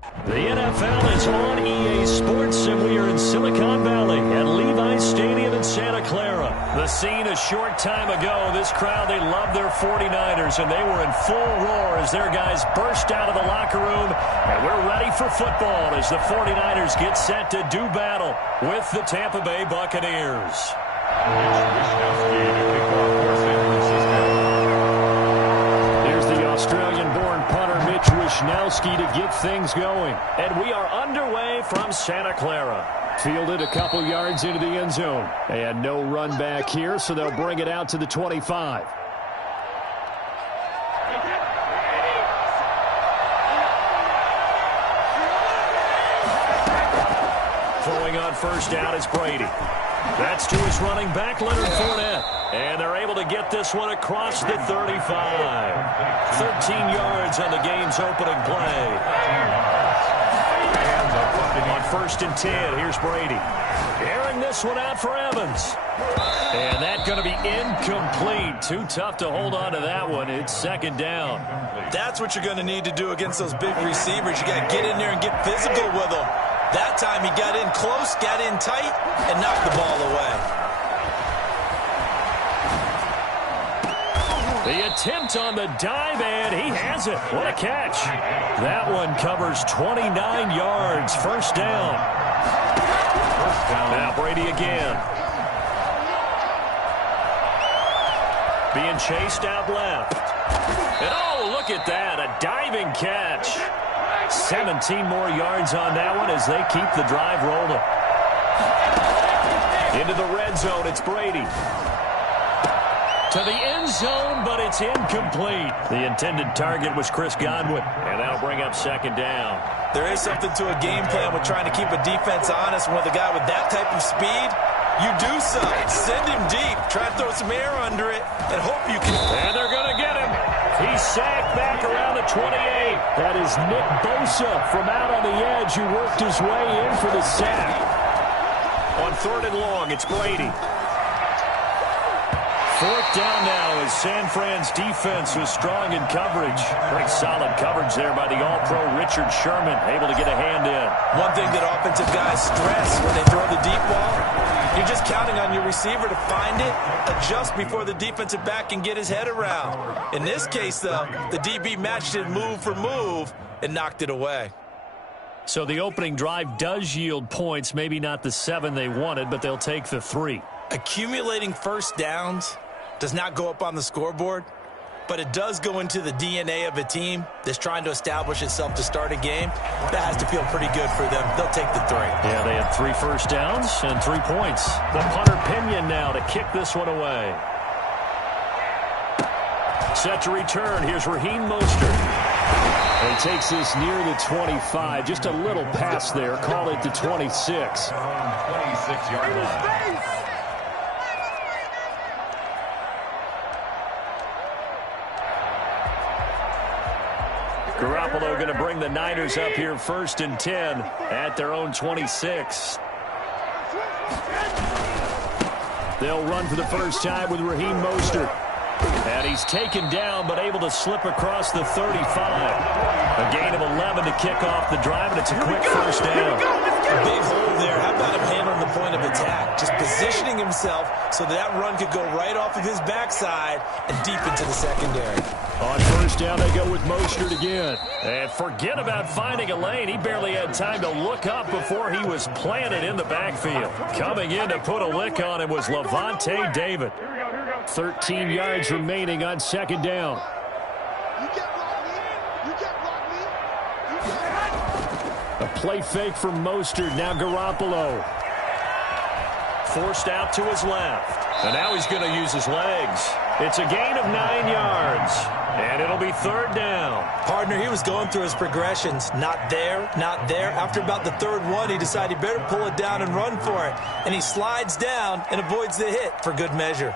The NFL is on EA Sports, and we are in Silicon Valley at Levi's Stadium in Santa Clara. The scene a short time ago, this crowd, they love their 49ers, and they were in full roar as their guys burst out of the locker room. And we're ready for football as the 49ers get set to do battle with the Tampa Bay Buccaneers. Here's the Australian-born punter Mitch Wishnowsky to get things going. And we are underway from Santa Clara. Fielded a couple yards into the end zone. And no run back here, so they'll bring it out to the 25. Throwing on first down is Brady. That's to his running back, Leonard Fournette. And they're able to get this one across the 35. 13 yards on the game's opening play. On first and 10, here's Brady. Airing this one out for Evans. And that's going to be incomplete. Too tough to hold on to that one. It's second down. That's what you're going to need to do against those big receivers. You got to get in there and get physical with them. That time he got in close, got in tight, and knocked the ball away. The attempt on the dive, and he has it. What a catch. That one covers 29 yards. First down. Now Brady again. Being chased out left. And oh, look at that. A diving catch. 17 more yards on that one as they keep the drive rolling. Into the red zone, it's Brady. To the end zone, but it's incomplete. The intended target was Chris Godwin, and that'll bring up second down. There is something to a game plan with trying to keep a defense honest. When with a guy with that type of speed, you do so. Send him deep. Try to throw some air under it and hope you can. And they're going to get him. He's sacked back around the 28. That is Nick Bosa from out on the edge who worked his way in for the sack. On third and long, it's Brady. Fourth down now as San Fran's defense was strong in coverage. Pretty solid coverage there by the All-Pro Richard Sherman, able to get a hand in. One thing that offensive guys stress when they throw the deep ball, you're just counting on your receiver to find it, adjust before the defensive back can get his head around. In this case, though, the DB matched it move for move and knocked it away. So the opening drive does yield points, maybe not the 7 they wanted, but they'll take the 3. Accumulating first downs does not go up on the scoreboard, but it does go into the DNA of a team that's trying to establish itself to start a game. That has to feel pretty good for them. They'll take the 3. Yeah, they had 3 first downs and 3 points. The punter Pinion now to kick this one away. Set to return. Here's Raheem Mostert. He takes this near the 25. Just a little pass there. Call it the 26. 26-yard line. Garoppolo going to bring the Niners up here first and 10 at their own 26. They'll run for the first time with Raheem Mostert. And he's taken down but able to slip across the 35. A gain of 11 to kick off the drive, and it's a quick first down. A big hole there. How about him handling the point of attack? Just positioning himself so that run could go right off of his backside and deep into the secondary. On first down, they go with Mostert again. And forget about finding a lane. He barely had time to look up before he was planted in the backfield. Coming in to put a lick on him was Levante David. 13 yards remaining on second down. A play fake from Mostert. Now Garoppolo. Forced out to his left. And now he's going to use his legs. It's a gain of 9 yards. And it'll be third down. Partner, he was going through his progressions. Not there, not there. After about the third one, he decided he better pull it down and run for it. And he slides down and avoids the hit for good measure.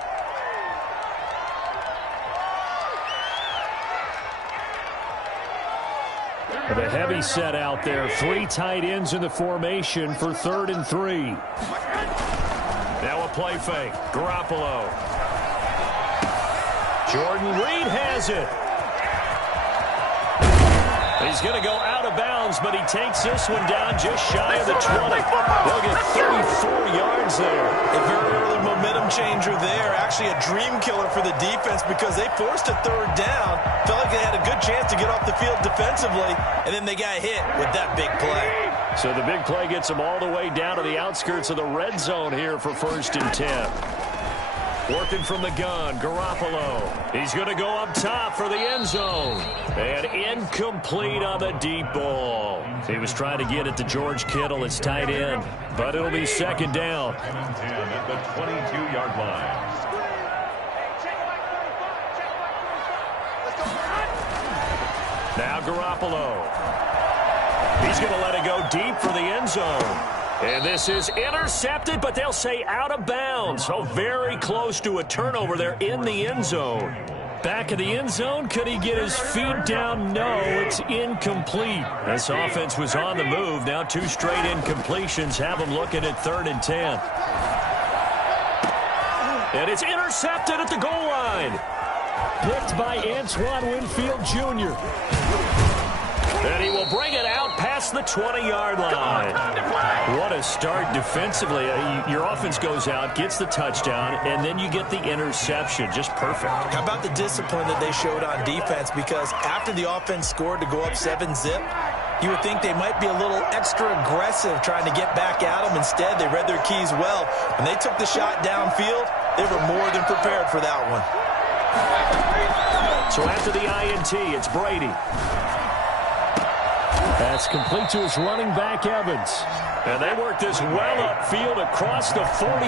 The heavy set out there. 3 tight ends in the formation for 3rd and 3. Now a play fake. Garoppolo. Jordan Reed has it. He's going to go out of bounds, but he takes this one down just shy of the 20. They'll get 34 yards there. A very early momentum changer there. Actually a dream killer for the defense because they forced a third down. Felt like they had a good chance to get off the field defensively, and then they got hit with that big play. So the big play gets them all the way down to the outskirts of the red zone here for 1st and 10. Working from the gun, Garoppolo. He's going to go up top for the end zone. And incomplete on the deep ball. He was trying to get it to George Kittle, his tight end. But it'll be 2nd down. 10 at the 22-yard line. Now Garoppolo. He's going to let it go deep for the end zone. And this is intercepted, but they'll say out of bounds. So very close to a turnover there in the end zone. Back of the end zone, could he get his feet down? No, it's incomplete. This offense was on the move. Now 2 straight incompletions have them looking at 3rd and 10. And it's intercepted at the goal line. Picked by Antoine Winfield Jr. And he will bring it out past the 20-yard line. What a start defensively. Your offense goes out, gets the touchdown, and then you get the interception. Just perfect. How about the discipline that they showed on defense? Because after the offense scored to go up 7-zip, you would think they might be a little extra aggressive trying to get back at them. Instead, they read their keys well. When they took the shot downfield, they were more than prepared for that one. So after the INT, it's Brady. That's complete to his running back, Evans. And they work this well upfield across the 45.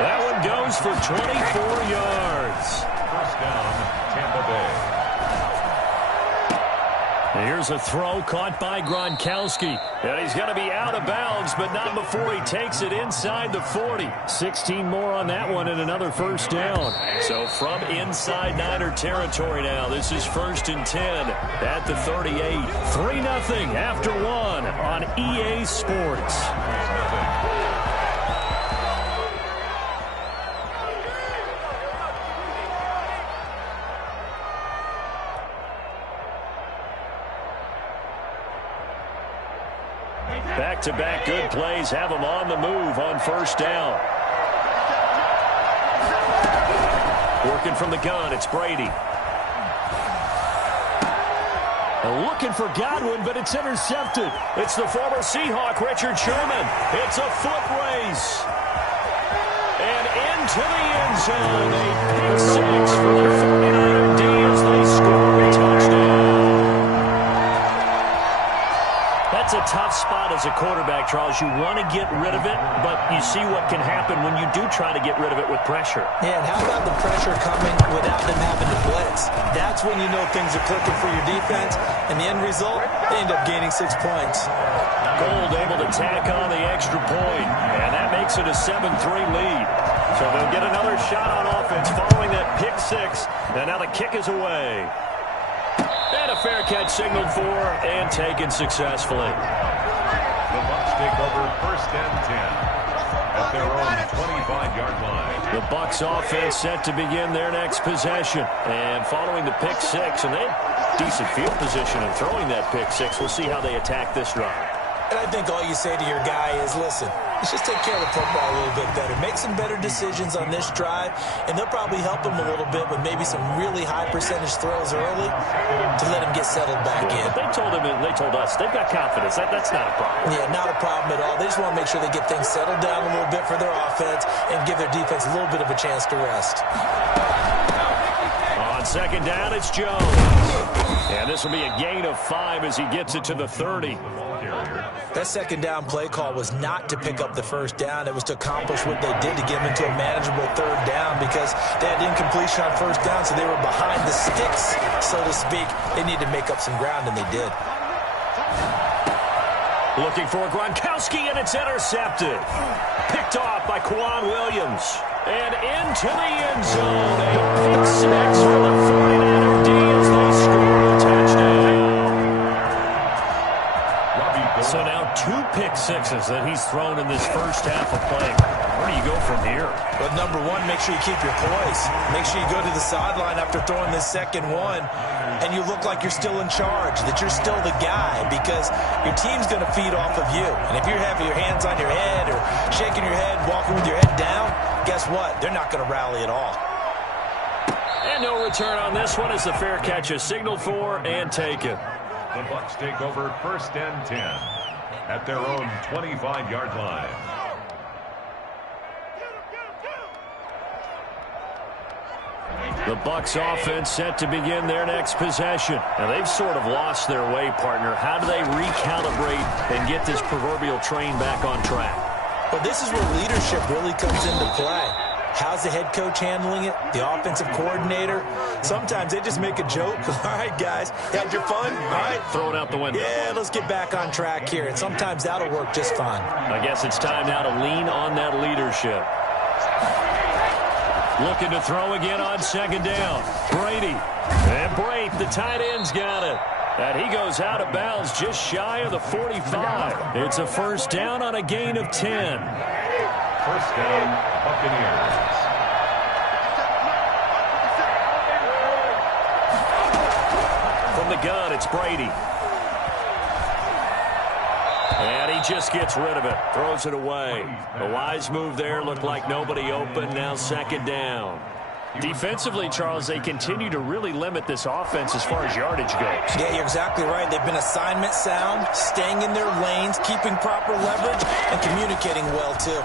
That one goes for 24 yards. 1st down, Tampa Bay. Here's a throw caught by Gronkowski. And he's going to be out of bounds, but not before he takes it inside the 40. 16 more on that one and another 1st down. So from inside Niner territory now, this is 1st and 10 at the 38. 3-0 after 1 on EA Sports. Back-to-back good plays have them on the move on 1st down. Working from the gun, it's Brady. And looking for Godwin, but it's intercepted. It's the former Seahawk, Richard Sherman. It's a foot race. And into the end zone. A pick 6 for the 49er D as they score a touchdown. That's a tough spot as a quarterback, Charles. You want to get rid of it, but you see what can happen when you do try to get rid of it with pressure. Yeah, and how about the pressure coming without them having to blitz? That's when you know things are clicking for your defense, and the end result, they end up gaining 6 points. Gold able to tack on the extra point, and that makes it a 7-3 lead. So they'll get another shot on offense following that pick 6, and now the kick is away. And a fair catch signaled for and taken successfully. The Bucs take over 1st and 10 at their own 25-yard line. The Bucs offense set to begin their next possession. And following the pick 6, and they had decent field position in throwing that pick 6. We'll see how they attack this drive. And I think all you say to your guy is, listen, let's just take care of the football a little bit better. Make some better decisions on this drive, and they'll probably help him a little bit with maybe some really high percentage throws early to let him get settled back in. But they told him, and they told us, they've got confidence. That's not a problem. Yeah, not a problem at all. They just want to make sure they get things settled down a little bit for their offense and give their defense a little bit of a chance to rest. On 2nd down, it's Jones. And this will be a gain of 5 as he gets it to the 30. That 2nd down play call was not to pick up the 1st down. It was to accomplish what they did to get them into a manageable 3rd down because they had incompletion on 1st down, so they were behind the sticks, so to speak. They needed to make up some ground, and they did. Looking for Gronkowski, and it's intercepted. Picked off by Quan Williams. And into the end zone. A pick 6 for the 49er D as they score a touchdown. So now 2 pick 6s that he's thrown in this first half of play. Where do you go from here? But number one, make sure you keep your poise. Make sure you go to the sideline after throwing this second one, and you look like you're still in charge, that you're still the guy, because your team's going to feed off of you. And if you're having your hands on your head or shaking your head, walking with your head down, guess what? They're not going to rally at all. And no return on this one as the fair catch is signaled for and taken. The Bucs take over 1st and 10 at their own 25-yard line. The Bucs offense set to begin their next possession. Now, they've sort of lost their way, partner. How do they recalibrate and get this proverbial train back on track? Well, this is where leadership really comes into play. How's the head coach handling it? The offensive coordinator? Sometimes they just make a joke. All right, guys, you had your fun? All right. Throw it out the window. Yeah, let's get back on track here. And sometimes that'll work just fine. I guess it's time now to lean on that leadership. Looking to throw again on 2nd down. Brady. And Brate, the tight end's got it. And he goes out of bounds just shy of the 45. It's a 1st down on a gain of 10. 1st down, Buccaneers. From the gun, it's Brady. And he just gets rid of it. Throws it away. A wise move there. Looked like nobody open. Now 2nd down. Defensively, Charles, they continue to really limit this offense as far as yardage goes. Yeah, you're exactly right. They've been assignment sound, staying in their lanes, keeping proper leverage, and communicating well, too.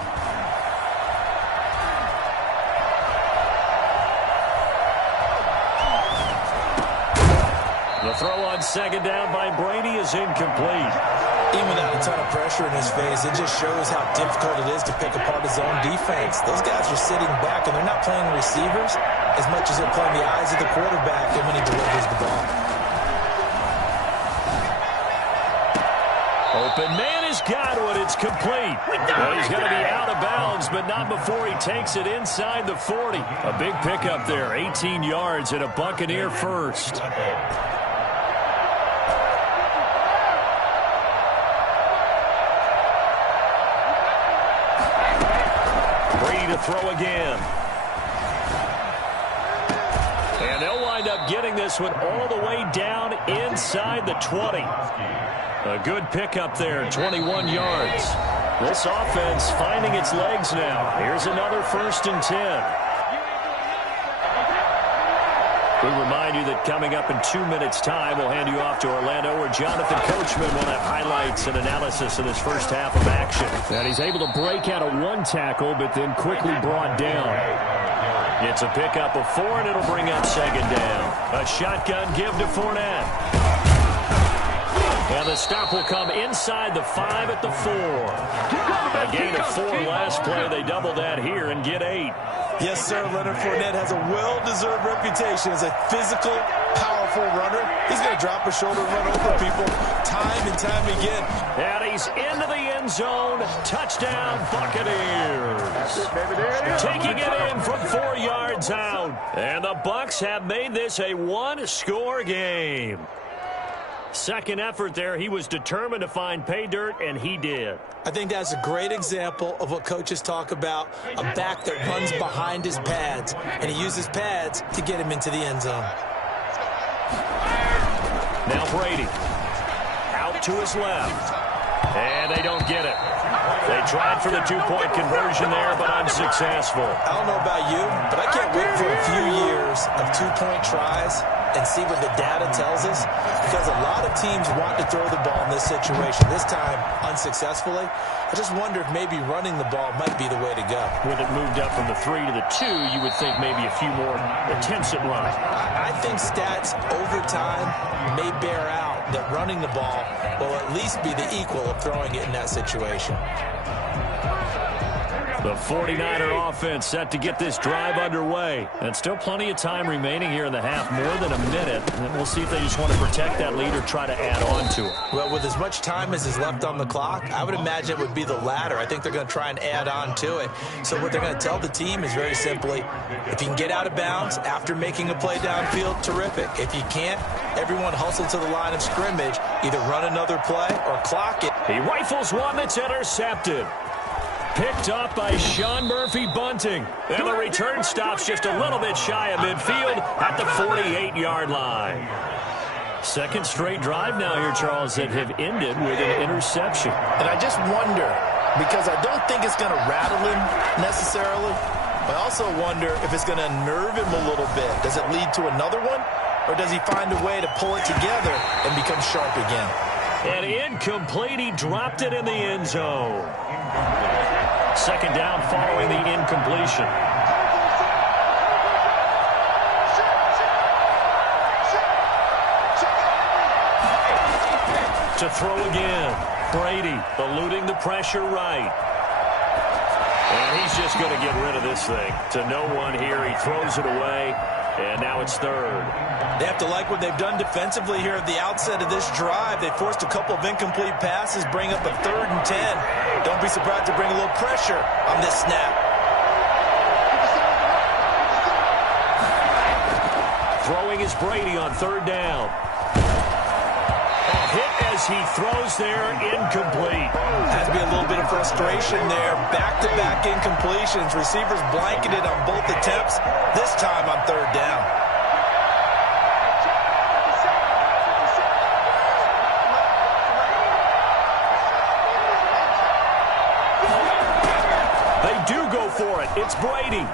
The throw on 2nd down by Brady is incomplete. Even without a ton of pressure in his face, it just shows how difficult it is to pick apart his own defense. Those guys are sitting back, and they're not playing receivers as much as they're playing the eyes of the quarterback and when he delivers the ball. Open man has got one. It's complete. Well, he's going to be out of bounds, but not before he takes it inside the 40. A big pickup there, 18 yards and a Buccaneer first. To throw again. And they'll wind up getting this one all the way down inside the 20. A good pickup there, 21 yards. This offense finding its legs now. Here's another 1st and 10. We remind you that coming up in 2 minutes' time, we'll hand you off to Orlando, where Jonathan Coachman will have highlights and analysis of this first half of action. And he's able to break out of one tackle, but then quickly brought down. It's a pickup of 4, and it'll bring up 2nd down. A shotgun give to Fournette. And the stop will come inside the 5 at the 4. A gain of 4 last play. They double that here and get 8. Yes, sir. Leonard Fournette has a well-deserved reputation as a physical, powerful runner. He's going to drop a shoulder and run over people time and time again. And he's into the end zone. Touchdown, Buccaneers. Taking it in from 4 yards out. And the Bucs have made this a one-score game. Second effort there, he was determined to find pay dirt, and he did. I think that's a great example of what coaches talk about, a back that runs behind his pads, and he uses pads to get him into the end zone. Now Brady, out to his left, and they don't get it. They tried for the two-point conversion there, but unsuccessful. I don't know about you, but I can't wait for a few years of two-point tries and see what the data tells us, because a lot of teams want to throw the ball in this situation. This time, unsuccessfully. I just wonder if maybe running the ball might be the way to go. With it moved up from the 3 to the 2, you would think maybe a few more attempts at running. I think stats over time may bear out that running the ball will at least be the equal of throwing it in that situation. The 49er offense set to get this drive underway. And still plenty of time remaining here in the half, more than a minute. And we'll see if they just want to protect that lead or try to add on to it. Well, with as much time as is left on the clock, I would imagine it would be the latter. I think they're going to try and add on to it. So what they're going to tell the team is very simply, if you can get out of bounds after making a play downfield, terrific. If you can't, everyone hustle to the line of scrimmage, either run another play or clock it. He rifles one that's intercepted. Picked up by Sean Murphy-Bunting. And the return stops just a little bit shy of midfield at the 48-yard line. Second straight drive now here, Charles, that have ended with an interception. And I just wonder, because I don't think it's going to rattle him necessarily, but I also wonder if it's going to nerve him a little bit. Does it lead to another one? Or does he find a way to pull it together and become sharp again? And incomplete. He dropped it in the end zone. Second down following the incompletion. To throw again. Brady eluding the pressure right. And he's just going to get rid of this thing. To no one here. He throws it away. And now it's third. They have to like what they've done defensively here at the outset of this drive. They forced a couple of incomplete passes, bring up a 3rd and 10. Don't be surprised to bring a little pressure on this snap. Throwing is Brady on 3rd down. A hit as he throws there, incomplete. Has to be a little bit of frustration there. Back-to-back incompletions. Receivers blanketed on both attempts, this time on 3rd down. They do go for it. It's Brady.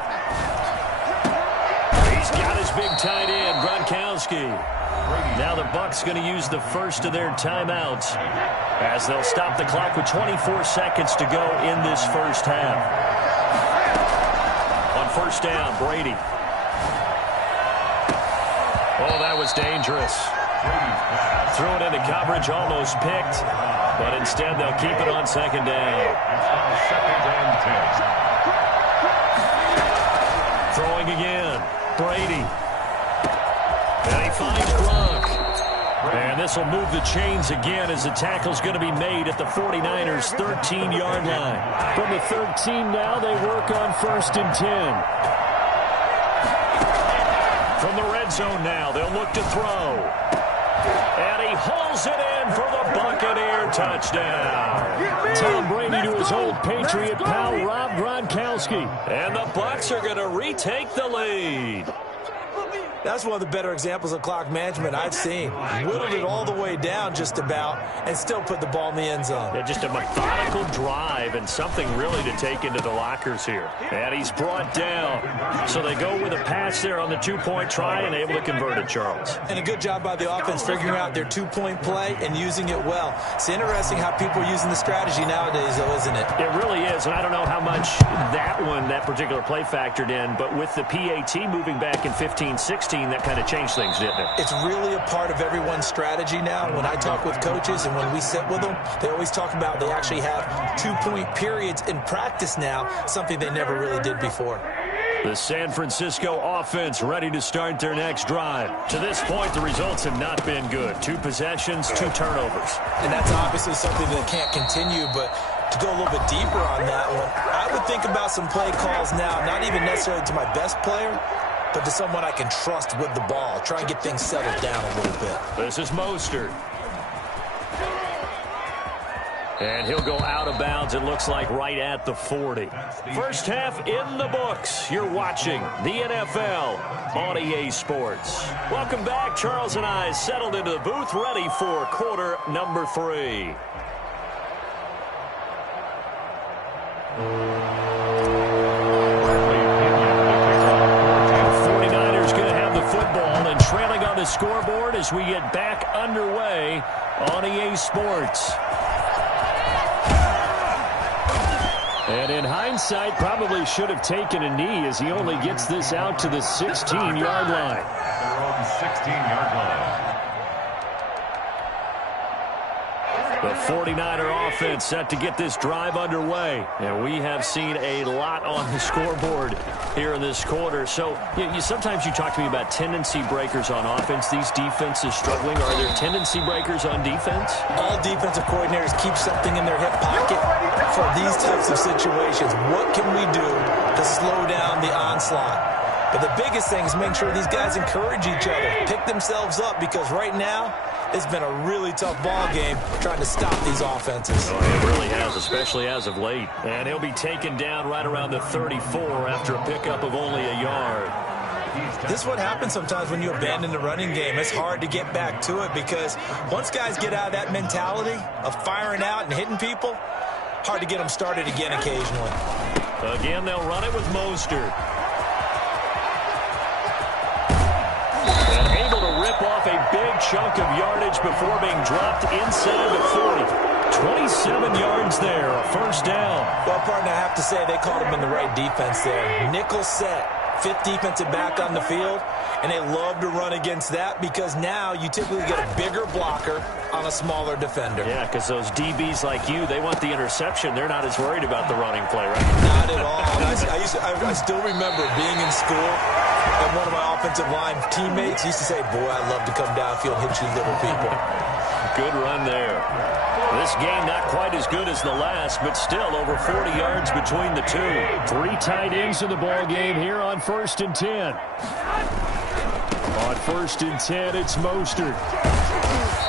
He's got his big tight end, Gronkowski. Now the Bucs going to use the first of their timeouts as they'll stop the clock with 24 seconds to go in this first half. On 1st down, Brady. Oh, that was dangerous. Threw it into coverage, almost picked, but instead they'll keep it on 2nd down. Throwing again, Brady. And he finds Gronk. And this will move the chains again as the tackle's going to be made at the 49ers' 13-yard line. From the 13 now, they work on 1st and 10. From the red zone now, they'll look to throw. And he hauls it in for the Buccaneer touchdown. Tom Brady to his old Patriot pal, Rob Gronkowski. And the Bucs are going to retake the lead. That's one of the better examples of clock management I've seen. Whittled it all the way down just about and still put the ball in the end zone. Yeah, just a methodical drive and something really to take into the lockers here. And he's brought down. So they go with a pass there on the 2-point try and able to convert it, Charles. And a good job by the offense figuring out their 2-point play and using it well. It's interesting how people are using the strategy nowadays, though, isn't it? It really is, and I don't know how much that particular play factored in, but with the PAT moving back in 15-16, that kind of changed things, didn't it? It's really a part of everyone's strategy now. When I talk with coaches and when we sit with them, they always talk about they actually have 2-point periods in practice now, something they never really did before. The San Francisco offense ready to start their next drive. To this point, the results have not been good. 2 possessions, 2 turnovers. And that's obviously something that can't continue, but to go a little bit deeper on that one, I would think about some play calls now, not even necessarily to my best player, but to someone I can trust with the ball. Try and get things settled down a little bit. This is Mostert. And he'll go out of bounds, it looks like, right at the 40. First half in the books. You're watching the NFL on EA Sports. Welcome back. Charles and I settled into the booth, ready for quarter number 3. Trailing on the scoreboard as we get back underway on EA Sports. And in hindsight, probably should have taken a knee as he only gets this out to the 16-yard line. Their own 16-yard line. The 49er offense set to get this drive underway. And we have seen a lot on the scoreboard here in this quarter. So sometimes you talk to me about tendency breakers on offense. These defenses struggling. Are there tendency breakers on defense? All defensive coordinators keep something in their hip pocket for these types of situations. What can we do to slow down the onslaught? But the biggest thing is make sure these guys encourage each other, pick themselves up, because right now it's been a really tough ball game trying to stop these offenses. It really has, especially as of late. And he'll be taken down right around the 34 after a pickup of only a yard. This is what happens sometimes when you abandon the running game. It's hard to get back to it because once guys get out of that mentality of firing out and hitting people, hard to get them started again occasionally. Again, they'll run it with Mostert. And able to rip off a big chunk of yardage before being dropped inside the 40. 27 yards there, a first down. Well, partner, I have to say they called him in the right defense there. Nickel set. Fifth defensive back on the field, and they love to run against that because now you typically get a bigger blocker on a smaller defender. Yeah, because those DBs like you, they want the interception. They're not as worried about the running play, right? Not at all. I still remember being in school, and one of my offensive line teammates used to say, boy, I'd love to come downfield and hit you little people. Good run there. This game not quite as good as the last, but still over 40 yards between the two. 3 tight ends in the ball game here on 1st and 10. On 1st and 10, it's Mostert.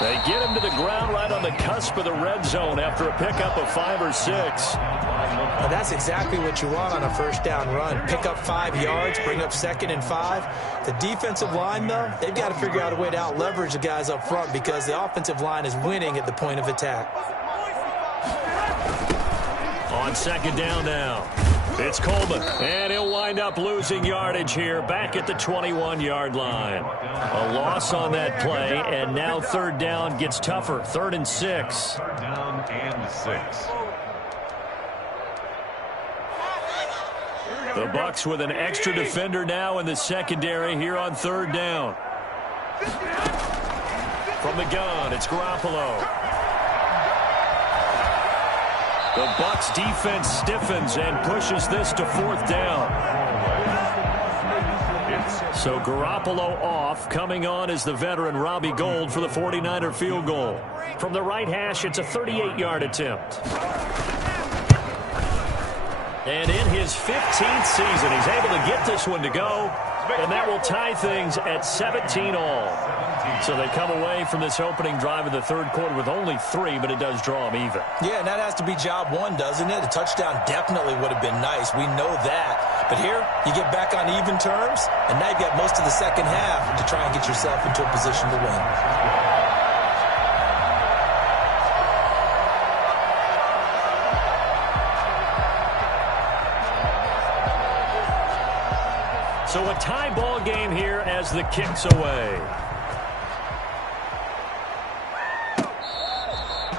They get him to the ground right on the cusp of the red zone after a pickup of 5 or 6. Well, that's exactly what you want on a first down run. Pick up 5 yards, bring up 2nd and 5. The defensive line, though, they've got to figure out a way to out-leverage the guys up front because the offensive line is winning at the point of attack. On 2nd down now, it's Coleman, and he'll wind up losing yardage here back at the 21-yard line. A loss on that play, and now 3rd down gets tougher. 3rd and 6. 3rd down and 6. The Bucs with an extra defender now in the secondary here on 3rd down. From the gun, it's Garoppolo. The Bucs defense stiffens and pushes this to 4th down. So Garoppolo off. Coming on is the veteran Robbie Gould for the 49er field goal. From the right hash, it's a 38-yard attempt. And in his 15th season, he's able to get this one to go, and that will tie things at 17 all. So they come away from this opening drive in the 3rd quarter with only 3, but it does draw them even. Yeah, and that has to be job 1, doesn't it? A touchdown definitely would have been nice. We know that. But here, you get back on even terms, and now you've got most of the second half to try and get yourself into a position to win. So a tie ball game here as the kick's away.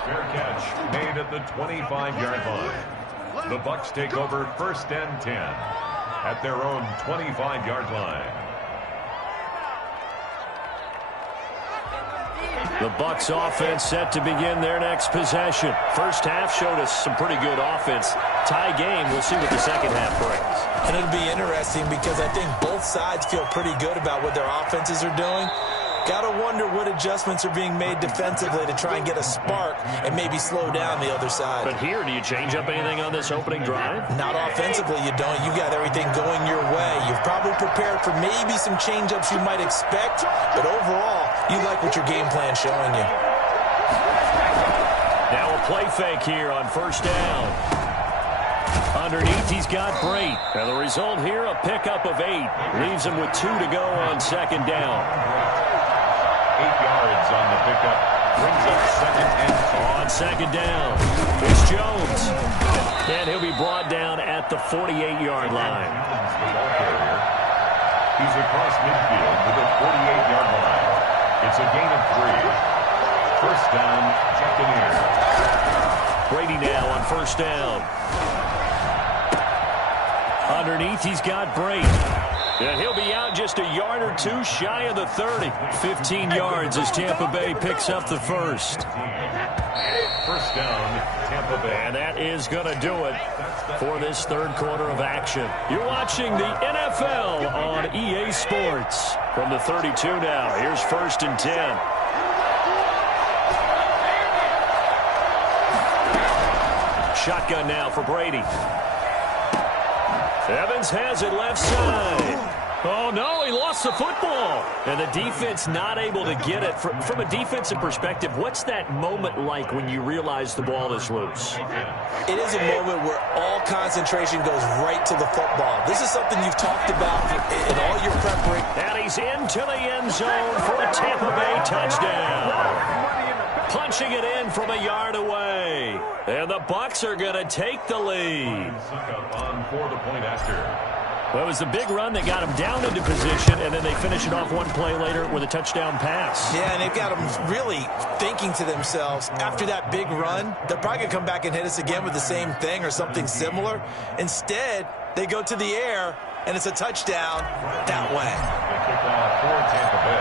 Fair catch made at the 25-yard line. The Bucs take over 1st and 10 at their own 25-yard line. The Bucs offense set to begin their next possession. First half showed us some pretty good offense. Tie game, we'll see what the second half brings. And it'll be interesting because I think both sides feel pretty good about what their offenses are doing. Got to wonder what adjustments are being made defensively to try and get a spark and maybe slow down the other side. But here, do you change up anything on this opening drive? Not offensively, you don't. You got everything going your way. You've probably prepared for maybe some change-ups you might expect, but overall, you like what your game plan's showing you. Now a play fake here on 1st down. Underneath, he's got Brate. And the result here, a pickup of 8. Leaves him with 2 to go on 2nd down. 8 yards on the pickup. Brings up 2nd and 10. On 2nd down, it's Jones. And he'll be brought down at the 48-yard line. He's across midfield with a 48-yard line. It's a gain of 3. 1st down, Buccaneers. Brady now on 1st down. Underneath, he's got Brate. And he'll be out just a yard or 2 shy of the 30. 15 yards as Tampa Bay picks up the first. 1st down, Tampa Bay. And that is going to do it for this 3rd quarter of action. You're watching the NFL on EA Sports. From the 32 now, here's 1st and 10. Shotgun now for Brady. Evans has it left side. Oh, no, he lost the football. And the defense not able to get it. From a defensive perspective, what's that moment like when you realize the ball is loose? It is a moment where all concentration goes right to the football. This is something you've talked about in all your preparation. And he's into the end zone for a Tampa Bay touchdown. Punching it in from a yard away. And the Bucs are going to take the lead. On for the point after. Well, it was a big run that got them down into position, and then they finish it off one play later with a touchdown pass. Yeah, and they've got them really thinking to themselves, after that big run, they're probably going to come back and hit us again with the same thing or something similar. Instead, they go to the air, and it's a touchdown that way.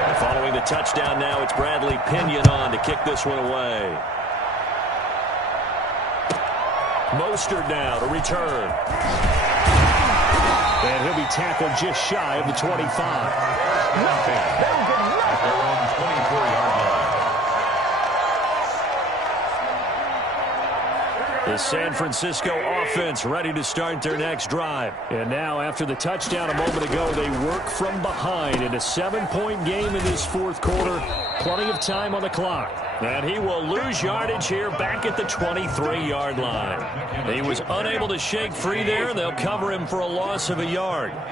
And following the touchdown now, it's Bradley Pinion on to kick this one away. Mostert now to return. And he'll be tackled just shy of the 25. At their own 24-yard line. The San Francisco offense ready to start their next drive. And now, after the touchdown a moment ago, they work from behind in a 7-point game in this fourth quarter. Plenty of time on the clock. And he will lose yardage here back at the 23-yard line. He was unable to shake free there, and they'll cover him for a loss of a yard. 11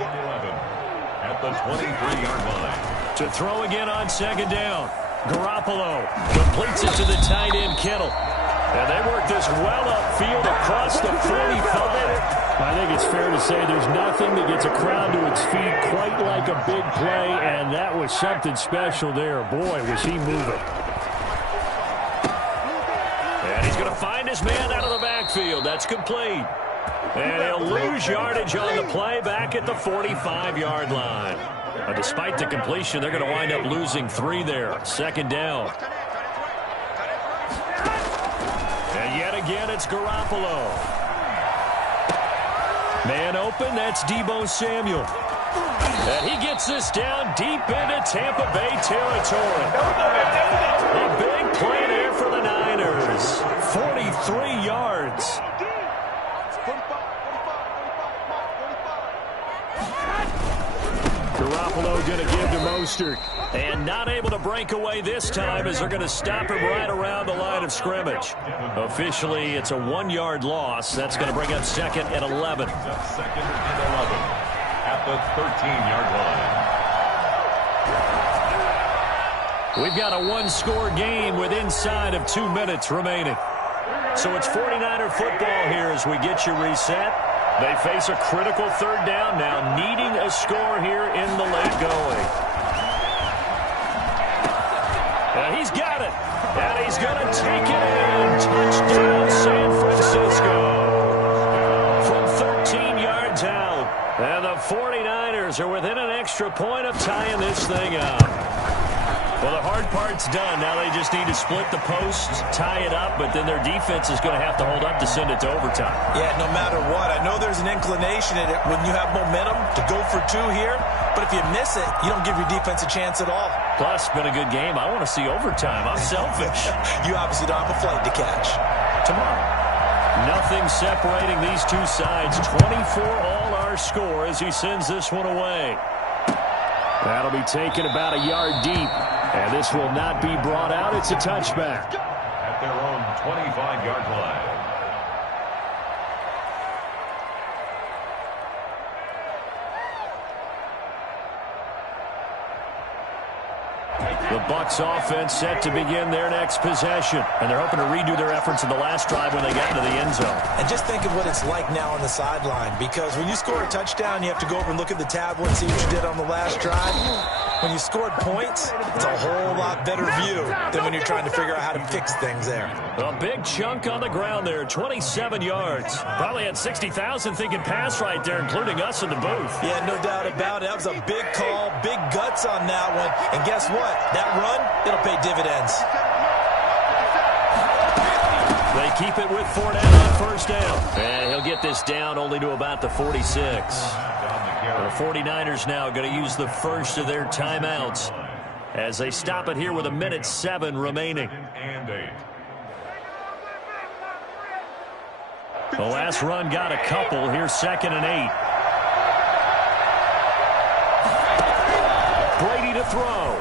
at the 23-yard line. To throw again on second down. Garoppolo completes it to the tight end, Kittle. And they work this well upfield across the 45. I think it's fair to say there's nothing that gets a crowd to its feet quite like a big play, and that was something special there. Boy, was he moving. And he's going to find his man out of the backfield. That's complete. And he'll lose yardage on the play back at the 45-yard line. Despite the completion, they're going to wind up losing 3 there. Second down. And yet again, it's Garoppolo. Man open, that's Deebo Samuel. And he gets this down deep into Tampa Bay territory. A big play there for the Niners. 43 yards. Garoppolo going to give to Mostert. And not able to break away this time as they're going to stop him right around the line of scrimmage. Officially, it's a 1-yard loss. That's going to bring up second and 11. Second and 11 at the 13-yard line. We've got a 1-score game with inside of 2 minutes remaining. So it's 49er football here as we get you reset. They face a critical third down now, needing a score here in the late going. And he's got it. And he's going to take it in. Touchdown, San Francisco. From 13 yards out. And the 49ers are within an extra point of tying this thing up. Well, the hard part's done. Now they just need to split the posts, tie it up, but then their defense is going to have to hold up to send it to overtime. Yeah, no matter what. I know there's an inclination in it when you have momentum to go for 2 here, but if you miss it, you don't give your defense a chance at all. Plus, it's been a good game. I want to see overtime. I'm selfish. You obviously don't have a flight to catch. Tomorrow. Nothing separating these two sides. 24 all our score as he sends this one away. That'll be taken about a yard deep. And this will not be brought out. It's a touchback. At their own 25-yard line. The Bucs offense set to begin their next possession. And they're hoping to redo their efforts in the last drive when they got into the end zone. And just think of what it's like now on the sideline. Because when you score a touchdown, you have to go over and look at the tablet and see what you did on the last drive. When you scored points, it's a whole lot better view than when you're trying to figure out how to fix things there. A big chunk on the ground there, 27 yards. Probably had 60,000 thinking pass right there, including us in the booth. Yeah, no doubt about it. That was a big call, big guts on that one. And guess what? That run, it'll pay dividends. They keep it with Fournette on first down. And he'll get this down only to about the 46. The 49ers now going to use the first of their timeouts as they stop it here with 1:07 remaining. The last run got a couple. Here's 2nd and 8. ready to throw.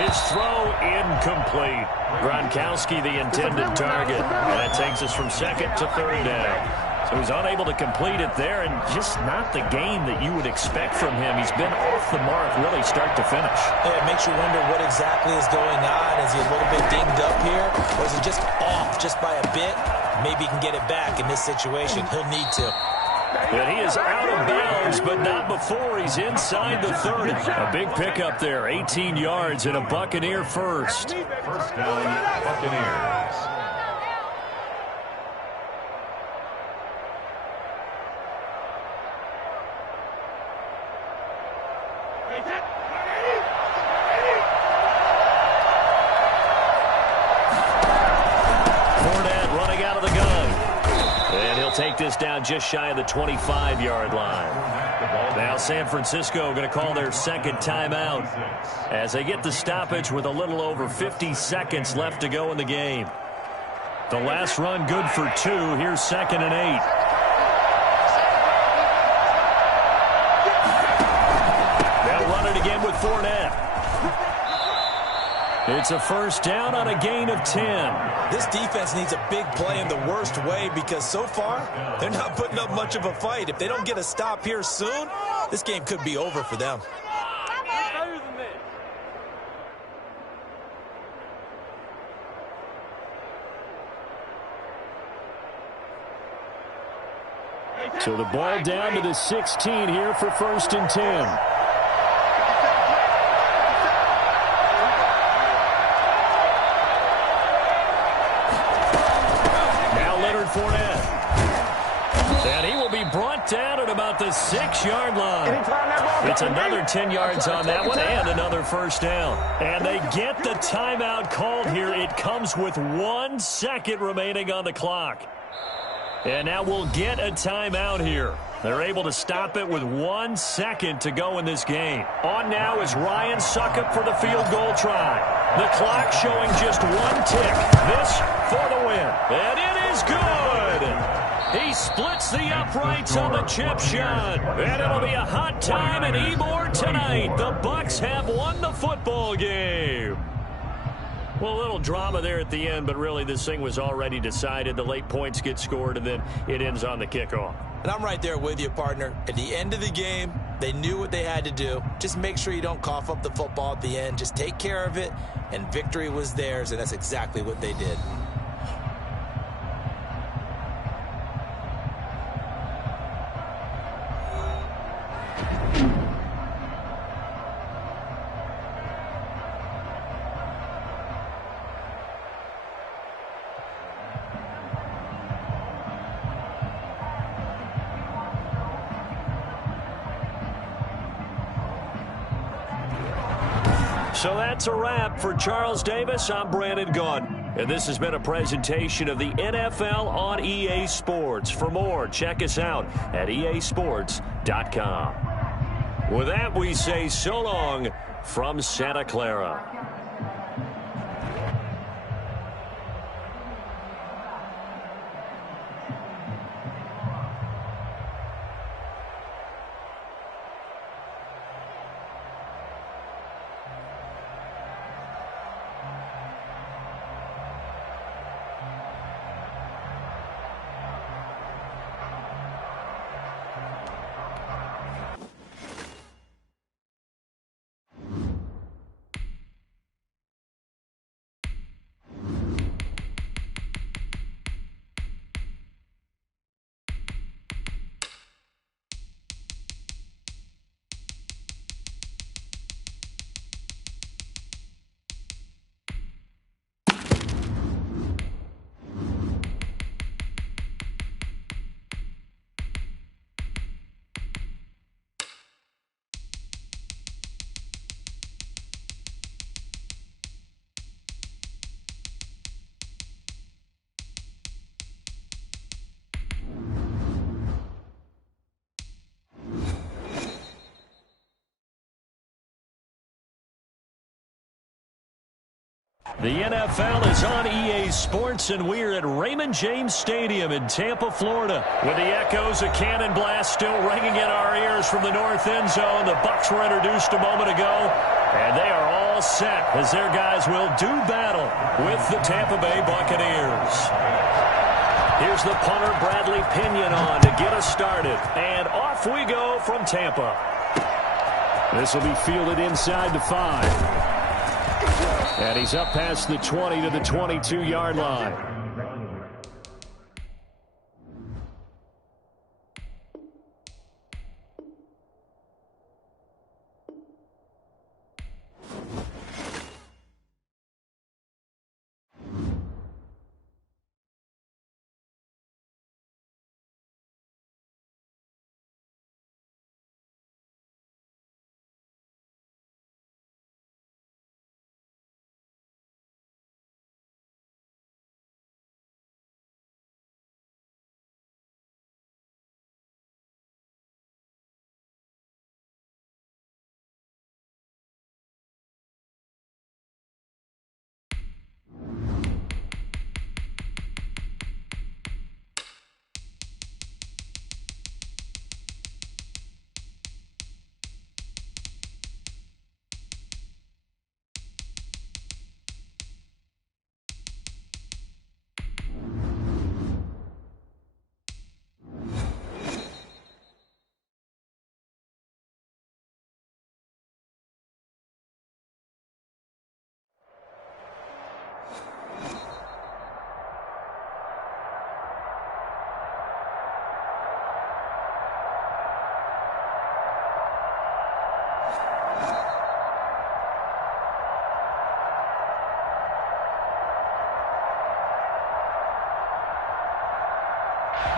His throw incomplete. Gronkowski the intended target. And that takes us from second to third down. So he's unable to complete it there, and just not the game that you would expect from him. He's been off the mark really start to finish. Yeah, it makes you wonder what exactly is going on. Is he a little bit dinged up here, or is he just off just by a bit? Maybe he can get it back in this situation. He'll need to. And he is out of bounds, but not before he's inside the 30. A big pickup there, 18 yards and a Buccaneer first. First down, Buccaneers. Take this down just shy of the 25-yard line. Now San Francisco going to call their second timeout as they get the stoppage with a little over 50 seconds left to go in the game. The last run good for 2. Here's 2nd and 8. They'll run it again with Fournette. It's a first down on a gain of 10. This defense needs a big play in the worst way because so far they're not putting up much of a fight. If they don't get a stop here soon, this game could be over for them. So the ball down to the 16 here for 1st and 10. Fournette. And he will be brought down at about the 6-yard line. It's another 10 yards on that one and another first down. And they get the timeout called here. It comes with 1 second remaining on the clock. And now we'll get a timeout here. They're able to stop it with 1 second to go in this game. On now is Ryan Succop for the field goal try. The clock showing just 1 tick. This for the win. And it is good. He splits the uprights on the chip shot. And it'll be a hot time in Ybor tonight. The Bucs have won the football game. Well, a little drama there at the end, but really this thing was already decided. The late points get scored, and then it ends on the kickoff. And I'm right there with you, partner. At the end of the game, they knew what they had to do. Just make sure you don't cough up the football at the end. Just take care of it, and victory was theirs, and that's exactly what they did. So that's a wrap for Charles Davis. I'm Brandon Gaudin. And this has been a presentation of the NFL on EA Sports. For more, check us out at easports.com. With that, we say so long from Santa Clara. The NFL is on EA Sports, and we're at Raymond James Stadium in Tampa, Florida. With the echoes of cannon blast still ringing in our ears from the north end zone, the Bucs were introduced a moment ago, and they are all set as their guys will do battle with the Tampa Bay Buccaneers. Here's the punter, Bradley Pinion, on to get us started, and off we go from Tampa. This will be fielded inside the 5. And he's up past the 20 to the 22-yard line.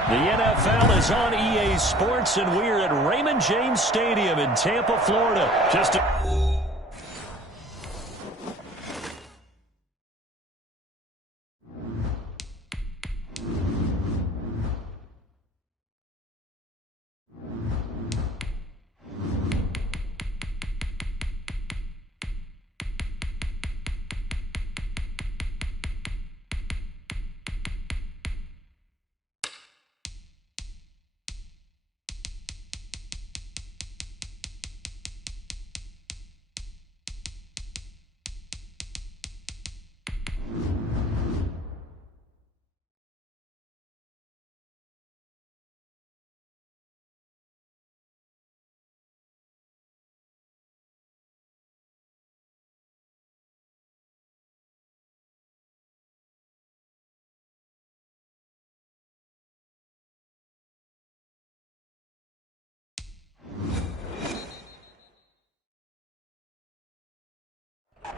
The NFL is on EA Sports, and we're at Raymond James Stadium in Tampa, Florida.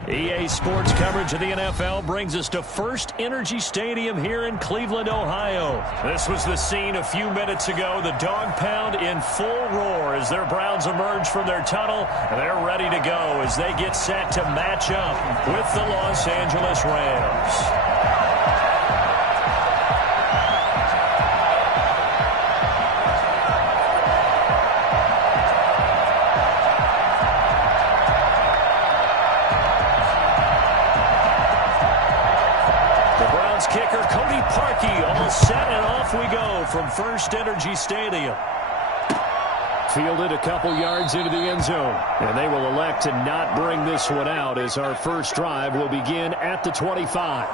EA Sports coverage of the NFL brings us to First Energy Stadium here in Cleveland, Ohio. This was the scene a few minutes ago. The dog pound in full roar as their Browns emerge from their tunnel. And they're ready to go as they get set to match up with the Los Angeles Rams. All set, and off we go from First Energy Stadium. Fielded a couple yards into the end zone, and they will elect to not bring this one out as our first drive will begin at the 25.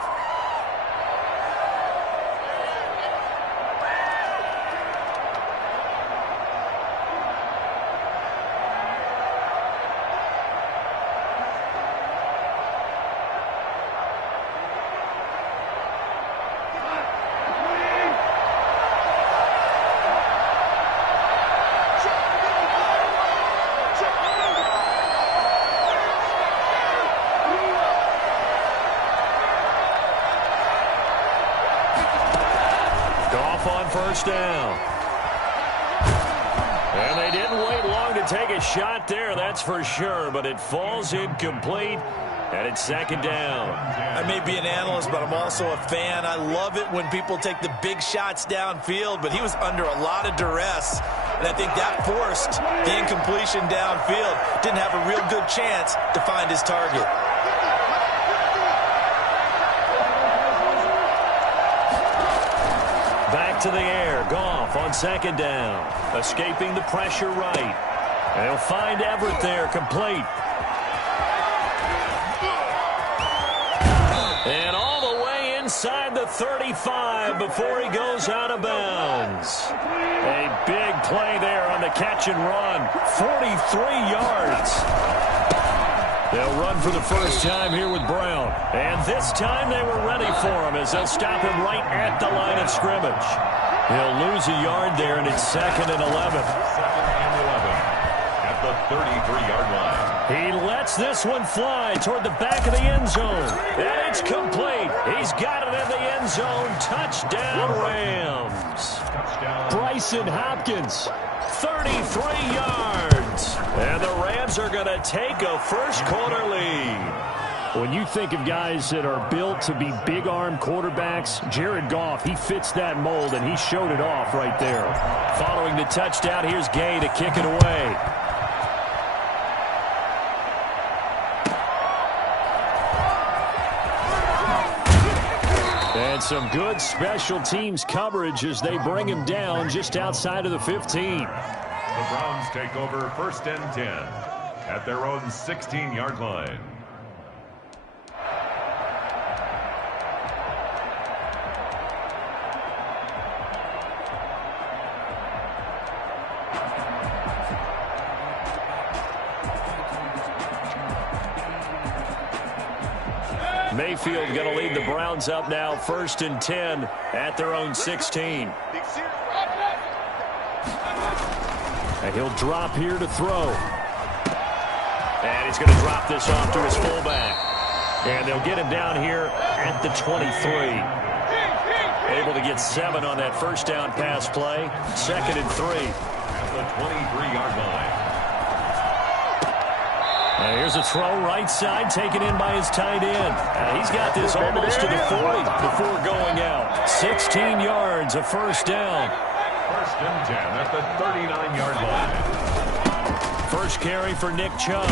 First down. And they didn't wait long to take a shot there, that's for sure, but it falls incomplete, and it's second down. I may be an analyst, but I'm also a fan. I love it when people take the big shots downfield, but he was under a lot of duress, and I think that forced the incompletion downfield. Didn't have a real good chance to find his target. to the air. Goff on second down. Escaping the pressure right. And he'll find Everett there, complete. And all the way inside the 35 before he goes out of bounds. A big play there on the catch and run. 43 yards. They'll run for the first time here with Brown. And this time they were ready for him as they'll stop him right at the line of scrimmage. He'll lose a yard there, and it's 2nd and 11. 2nd and 11 at the 33-yard line. He lets this one fly toward the back of the end zone. And it's complete. He's got it in the end zone. Touchdown, Rams. Bryson Hopkins, 33 yards. And the Rams are going to take a first-quarter lead. When you think of guys that are built to be big-arm quarterbacks, Jared Goff, he fits that mold, and he showed it off right there. Following the touchdown, here's Gay to kick it away. And some good special teams coverage as they bring him down just outside of the 15. The Browns take over 1st and 10 at their own 16-yard line. Mayfield going to lead the Browns up now, 1st and 10 at their own 16. And he'll drop here to throw. And he's going to drop this off to his fullback. And they'll get him down here at the 23. Able to get 7 on that first down pass play. 2nd and 3. At the 23-yard line. Here's a throw right side taken in by his tight end. He's got this almost to the 40 before going out. 16 yards, a first down. 1st and 10 at the 39-yard line. First carry for Nick Chubb.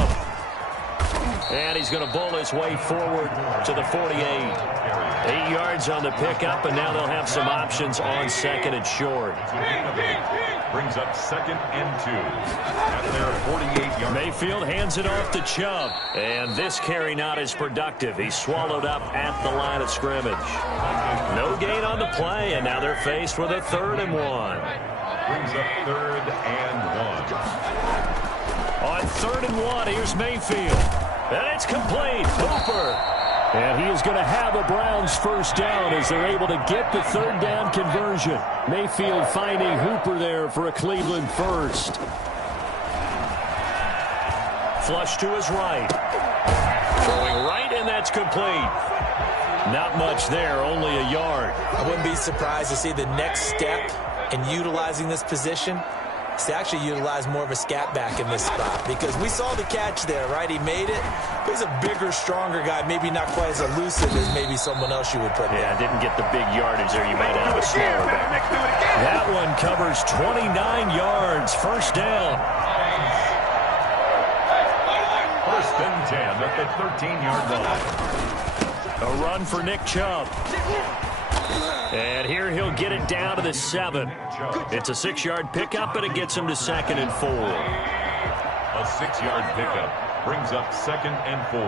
And he's going to bowl his way forward to the 48. 8 yards on the pickup, and now they'll have some options on 2nd and short. Brings up 2nd and 2 at their 48-yard. Mayfield hands it off to Chubb. And this carry not as productive. He's swallowed up at the line of scrimmage. No gain on the play, and now they're faced with a 3rd and 1. Brings up 3rd and 1. On 3rd and 1, here's Mayfield. And it's complete. Hooper. And he is going to have a Browns first down as they're able to get the 3rd down conversion. Mayfield finding Hooper there for a Cleveland first. Flush to his right. Throwing right, and that's complete. Not much there, only a yard. I wouldn't be surprised to see the next step in utilizing this position to actually utilize more of a scat back in this spot, because we saw the catch there, right? He made it. He's a bigger, stronger guy, maybe not quite as elusive as maybe someone else you would put there. Yeah, didn't get the big yardage there. You might have a smaller back. That one covers 29 yards. First down. 1st and 10 at the 13-yard line. A run for Nick Chubb. And here he'll get it down to the 7. It's a 6-yard pickup, but it gets him to 2nd and 4. A 6-yard pickup brings up 2nd and 4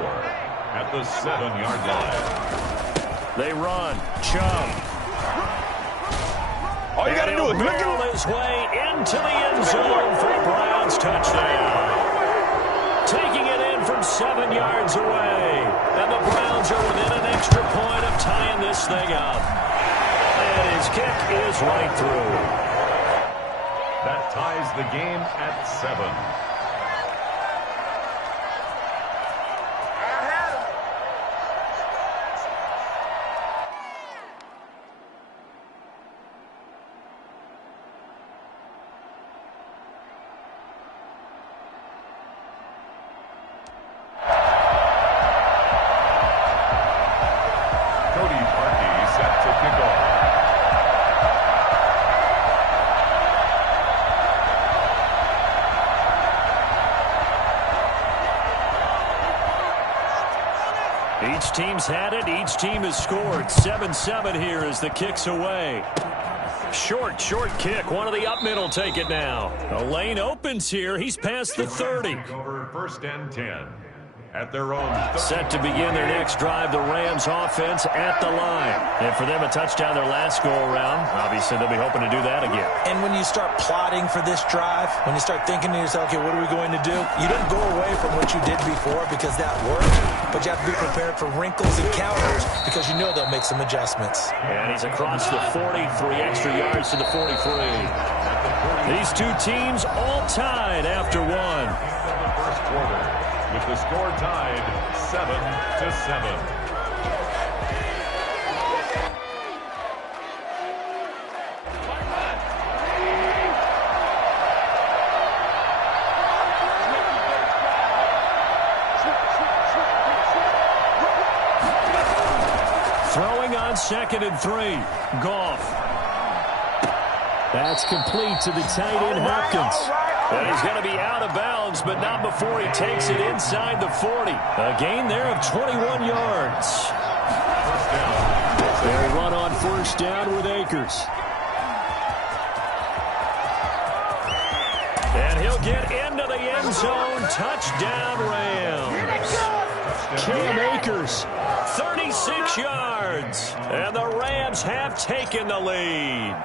at the 7-yard line. They run. Chubb. All you got to do is barrel his way into the end zone for a Browns touchdown. Taking it in from 7 yards away. And the Browns are within an extra point of tying this thing up. And his kick is right through. That ties the game at 7. Each team's had it. Each team has scored. 7-7 here as the kick's away. Short kick. One of the up middle take it now. The lane opens here. He's past the 30. Over 1st and 10. At their own 30. Set to begin their next drive, the Rams offense at the line. And for them, a touchdown their last go-around. Obviously, they'll be hoping to do that again. And when you start plotting for this drive, when you start thinking to yourself, okay, what are we going to do? You don't go away from what you did before because that worked, but you have to be prepared for wrinkles and counters because you know they'll make some adjustments. And he's across the 40, 3 extra yards to the 43. These two teams all tied after one. First quarter, with the score tied 7-7. Throwing on 2nd and 3. Goff. That's complete to the tight end, Hopkins. And he's going to be out of bounds, but not before he takes it inside the 40. A gain there of 21 yards. They'll run on 1st down with Akers. And he'll get into the end zone. Touchdown, Rams. Cam Akers, 36 yards. And the Rams have taken the lead.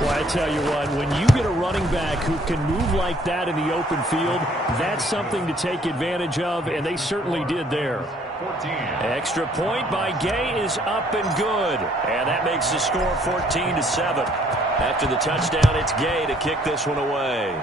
Well, I tell you what, when you get a running back who can move like that in the open field, that's something to take advantage of, and they certainly did there. 14. Extra point by Gay is up and good. And that makes the score 14-7. After the touchdown, it's Gay to kick this one away.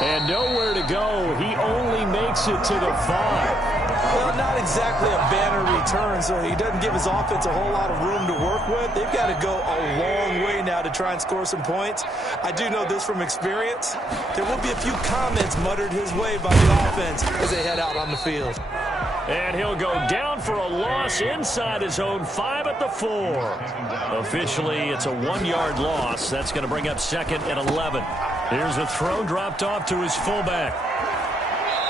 And nowhere to go. He only makes it to the 5. Well, not exactly a banner return, so he doesn't give his offense a whole lot of room to work with. They've got to go a long way now to try and score some points. I do know this from experience. There will be a few comments muttered his way by the offense as they head out on the field. And he'll go down for a loss inside his own 5 at the 4. Officially, it's a 1-yard loss. That's going to bring up 2nd and 11. Here's a throw dropped off to his fullback.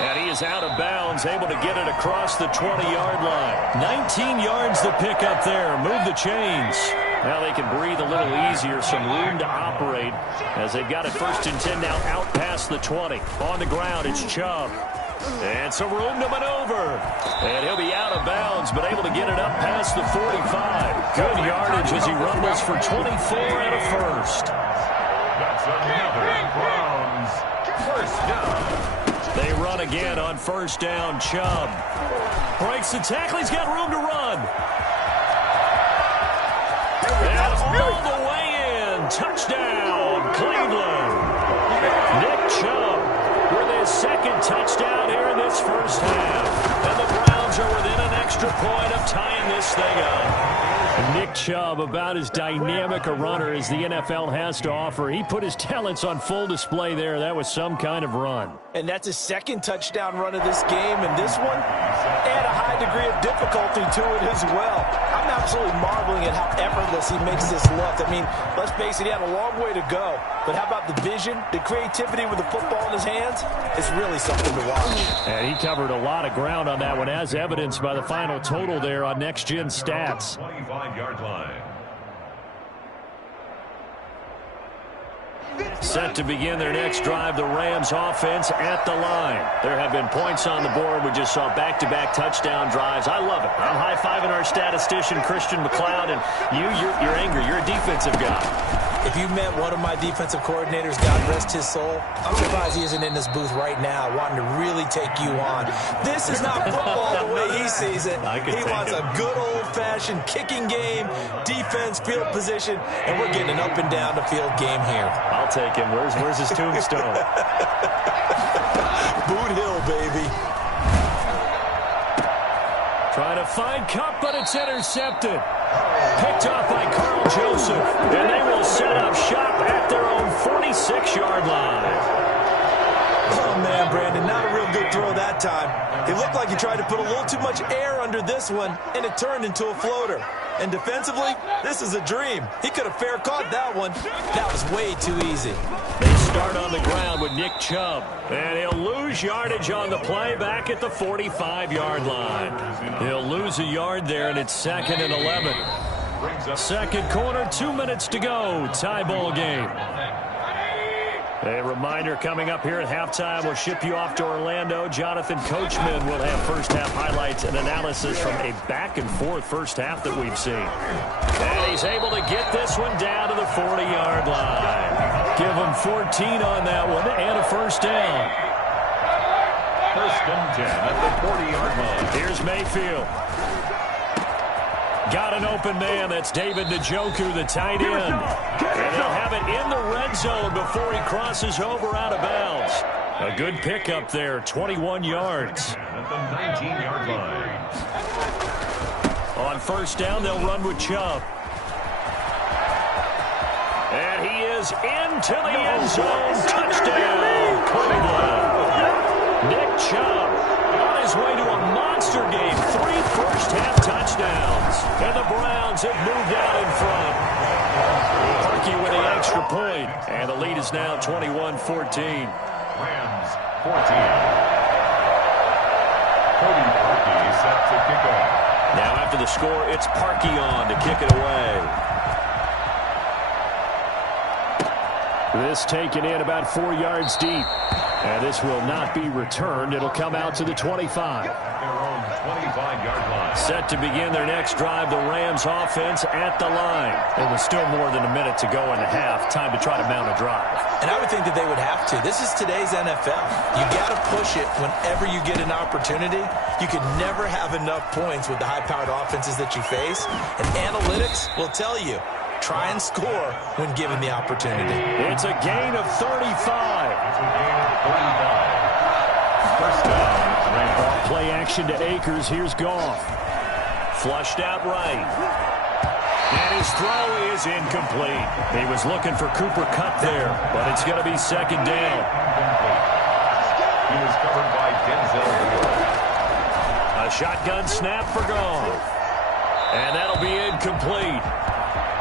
And he is out of bounds, able to get it across the 20-yard line. 19 yards to pick up there. Move the chains. Now they can breathe a little easier, some room to operate as they've got it 1st and 10 now out past the 20. On the ground, it's Chubb. And some room to maneuver. And he'll be out of bounds, but able to get it up past the 45. Good yardage as he rumbles for 24 and a first. That's another Browns 1st down. They run again on 1st down. Chubb breaks the tackle. He's got room to run. And all the way in. Touchdown, Cleveland. Nick Chubb with his 2nd touchdown here in this 1st half. And the Browns are within an extra point of tying this thing up. Nick Chubb, about as dynamic a runner as the NFL has to offer. He put his talents on full display there. That was some kind of run. And that's his 2nd touchdown run of this game. And this one, add a high degree of difficulty to it as well. I'm absolutely marveling at how effortless he makes this look. I mean, let's face it, he had a long way to go. But how about the vision, the creativity with the football in his hands? It's really something to watch. And he covered a lot of ground on that one, as evidenced by the final total there on Next Gen Stats. 25-yard line. Set to begin their next drive, the Rams offense at the line. There have been points on the board. We just saw back-to-back touchdown drives. I love it. I'm high-fiving our statistician, Christian McLeod, and you're angry. You're a defensive guy. If you met one of my defensive coordinators, God rest his soul, I'm surprised he isn't in this booth right now wanting to really take you on. This is not football the way he sees it. He wants a good old-fashioned kicking game, defense, field position, and we're getting an up-and-down-the-field game here. I'll take him. Where's his tombstone? Boot Hill, baby. Trying to find Cup, but it's intercepted. Picked off by Carl Joseph. And they will set up shop at their own 46-yard line. Oh, man, Brandon, not a real good throw that time. It looked like he tried to put a little too much air under this one, and it turned into a floater. And defensively, this is a dream. He could have fair caught that one. That was way too easy. They start on the ground with Nick Chubb. And he'll lose yardage on the play back at the 45-yard line. He'll lose a yard there, and it's 2nd and 11. Second quarter, 2 minutes to go. Tie ball game. A reminder coming up here at halftime. We'll ship you off to Orlando. Jonathan Coachman will have first half highlights and analysis from a back-and-forth first half that we've seen. And he's able to get this one down to the 40-yard line. Give him 14 on that one and a first down. First and 10 at the 40-yard line. Here's Mayfield. Got an open man. That's David Njoku, the tight end. And they'll have it in the red zone before he crosses over out of bounds. A good pickup there, 21 yards. At the 19-yard line. On first down, they'll run with Chubb. And he is into the end zone. Touchdown, Cleveland. Nick Chubb on his way to a monster game. 3 first-half touchdowns. And the Browns have moved out in front. Parkey with the extra point. And the lead is now 21-14. Rams 14. Cody Parkey set to kick off. Now after the score, it's Parkey on to kick it away. This taken in about 4 yards deep. And this will not be returned. It'll come out to the 25. Their own 25-yard line. Set to begin their next drive, the Rams offense at the line. It was still more than a minute to go in the half. Time to try to mount a drive. And I would think that they would have to. This is today's NFL. You got to push it whenever you get an opportunity. You could never have enough points with the high-powered offenses that you face. And analytics will tell you, try and score when given the opportunity. It's a gain of 35. It's a gain of 35. First down. Ball play action to Akers. Here's Goff. Flushed out right. And his throw is incomplete. He was looking for Cooper Kupp there, but it's going to be second down. He was covered by Denzel Ward. A shotgun snap for Goff. And that'll be incomplete.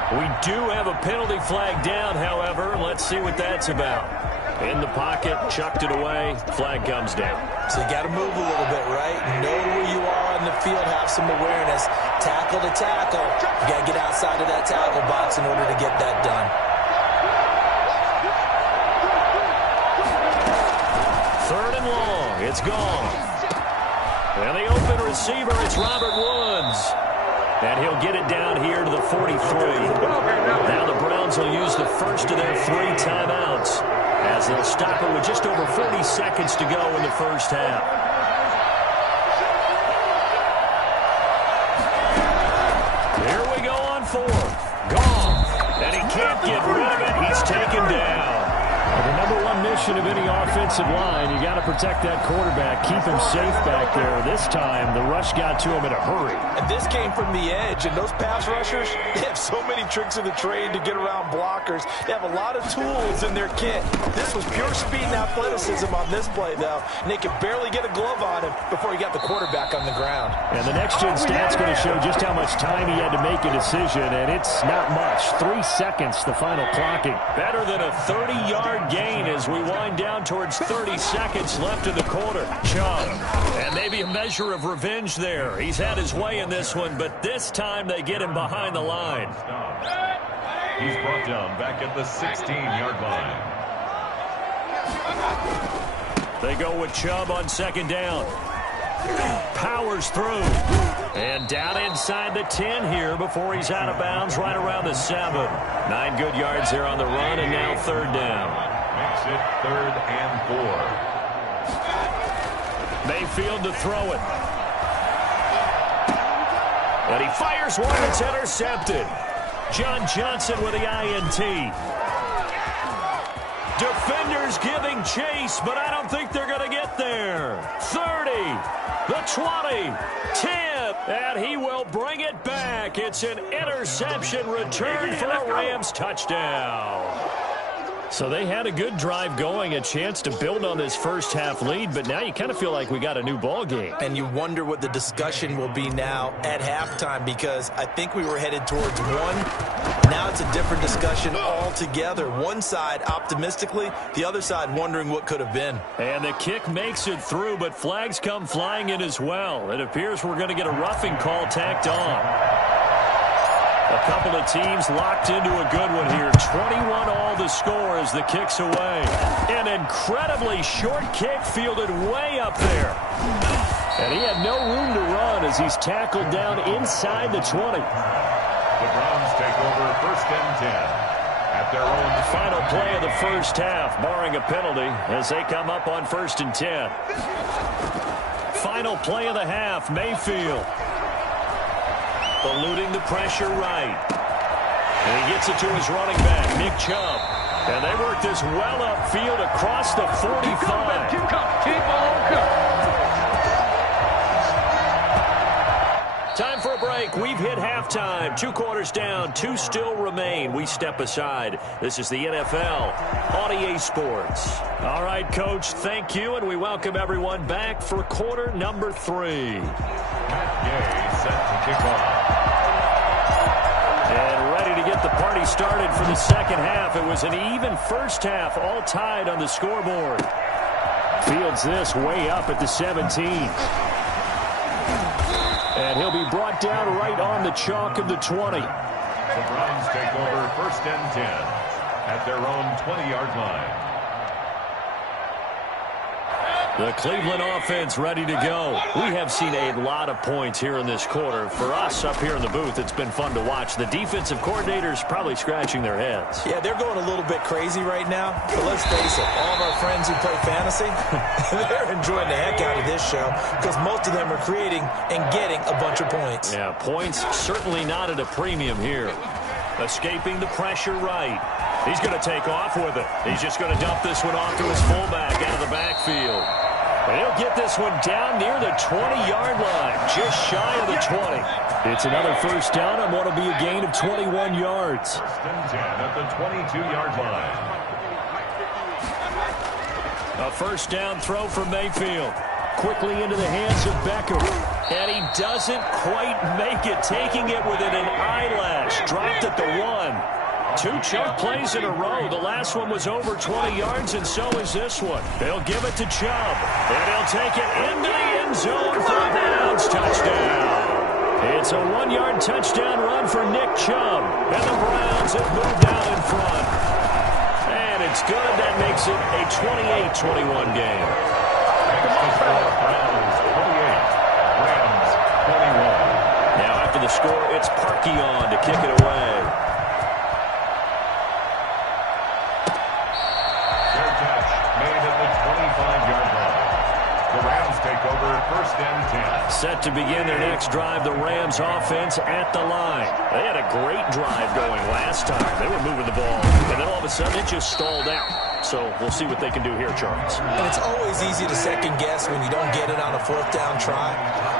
We do have a penalty flag down, however. Let's see what that's about. In the pocket, chucked it away. Flag comes down. So you got to move a little bit, right? Know where you are on the field, have some awareness. Tackle to tackle. You got to get outside of that tackle box in order to get that done. Third and long. It's gone. And the open receiver, it's Robert Woods. And he'll get it down here to the 43. Now the Browns will use the first of their 3 timeouts as they'll stop it with just over 40 seconds to go in the first half. Here we go on 4th. Goff. And he can't get rid of it. He's taken down. The number one mission of any offensive line, you got to protect that quarterback, keep him safe back there. This time, the rush got to him in a hurry. And this came from the edge, and those pass rushers, they have so many tricks of the trade to get around blockers. They have a lot of tools in their kit. This was pure speed and athleticism on this play, though, and they could barely get a glove on him before he got the quarterback on the ground. And the next-gen stat's going to show just how much time he had to make a decision, and it's not much. 3 seconds, the final clocking. Better than a 30-yard gain as we wind down towards 30 seconds left in the quarter. Chubb, and maybe a measure of revenge there. He's had his way in this one, but this time they get him behind the line. He's brought down back at the 16-yard line. They go with Chubb on second down. Powers through. And down inside the 10 here before he's out of bounds right around the 7. 9 good yards there on the run, and now third down. Makes it 3rd and 4. Mayfield to throw it. And he fires one that's intercepted. John Johnson with the INT. Defenders giving chase, but I don't think they're going to get there. 30, the 20, 10, and he will bring it back. It's an interception return for a Rams touchdown. So they had a good drive going, a chance to build on this first half lead, but now you kind of feel like we got a new ball game. And you wonder what the discussion will be now at halftime, because I think we were headed towards one. Now it's a different discussion altogether. One side optimistically, the other side wondering what could have been. And the kick makes it through, but flags come flying in as well. It appears we're going to get a roughing call tacked on. A couple of teams locked into a good one here. 21 all the score as the kick's away. An incredibly short kick fielded way up there. And he had no room to run as he's tackled down inside the 20. The Browns take over first and 10 at their own. Final play of the first half, barring a penalty, as they come up on first and 10. Final play of the half, Mayfield. Eluding the pressure right. And he gets it to his running back, Nick Chubb. And they work this well upfield across the 45. Keep on coming. Time for a break. We've hit halftime. 2 quarters down. 2 still remain. We step aside. This is the NFL on EA Sports. All right, Coach, thank you, and we welcome everyone back for quarter number 3. Matt Gay set to kick off. And ready to get the party started for the second half. It was an even first half, all tied on the scoreboard. Fields this way up at the 17. And he'll be brought down right on the chalk of the 20. The Browns take over first and 10 at their own 20-yard line. The Cleveland offense ready to go. We have seen a lot of points here in this quarter. For us up here in the booth, it's been fun to watch. The defensive coordinators probably scratching their heads. Yeah, they're going a little bit crazy right now. But let's face it, all of our friends who play fantasy, they're enjoying the heck out of this show because most of them are creating and getting a bunch of points. Yeah, points certainly not at a premium here. Escaping the pressure right. He's going to take off with it. He's just going to dump this one off to his fullback out of the backfield. And he'll get this one down near the 20-yard line, just shy of the 20. It's another first down on what will be a gain of 21 yards. First and 10 at the 22-yard line. A first down throw for Mayfield. Quickly into the hands of Beckham. And he doesn't quite make it, taking it within an eyelash. Dropped at the 1. 2 chunk plays in a row. The last one was over 20 yards, and so is this one. They'll give it to Chubb, and he'll take it into the end zone for a Browns touchdown. It's a 1-yard touchdown run for Nick Chubb, and the Browns have moved out in front. And it's good. That makes it a 28-21 game. Browns 28, Rams 21. Now after the score, it's Parkey on to kick it away. First and 10. Set to begin their next drive, the Rams offense at the line. They had a great drive going last time. They were moving the ball, and then all of a sudden it just stalled out. So we'll see what they can do here, Charles. And it's always easy to second guess when you don't get it on a 4th down try.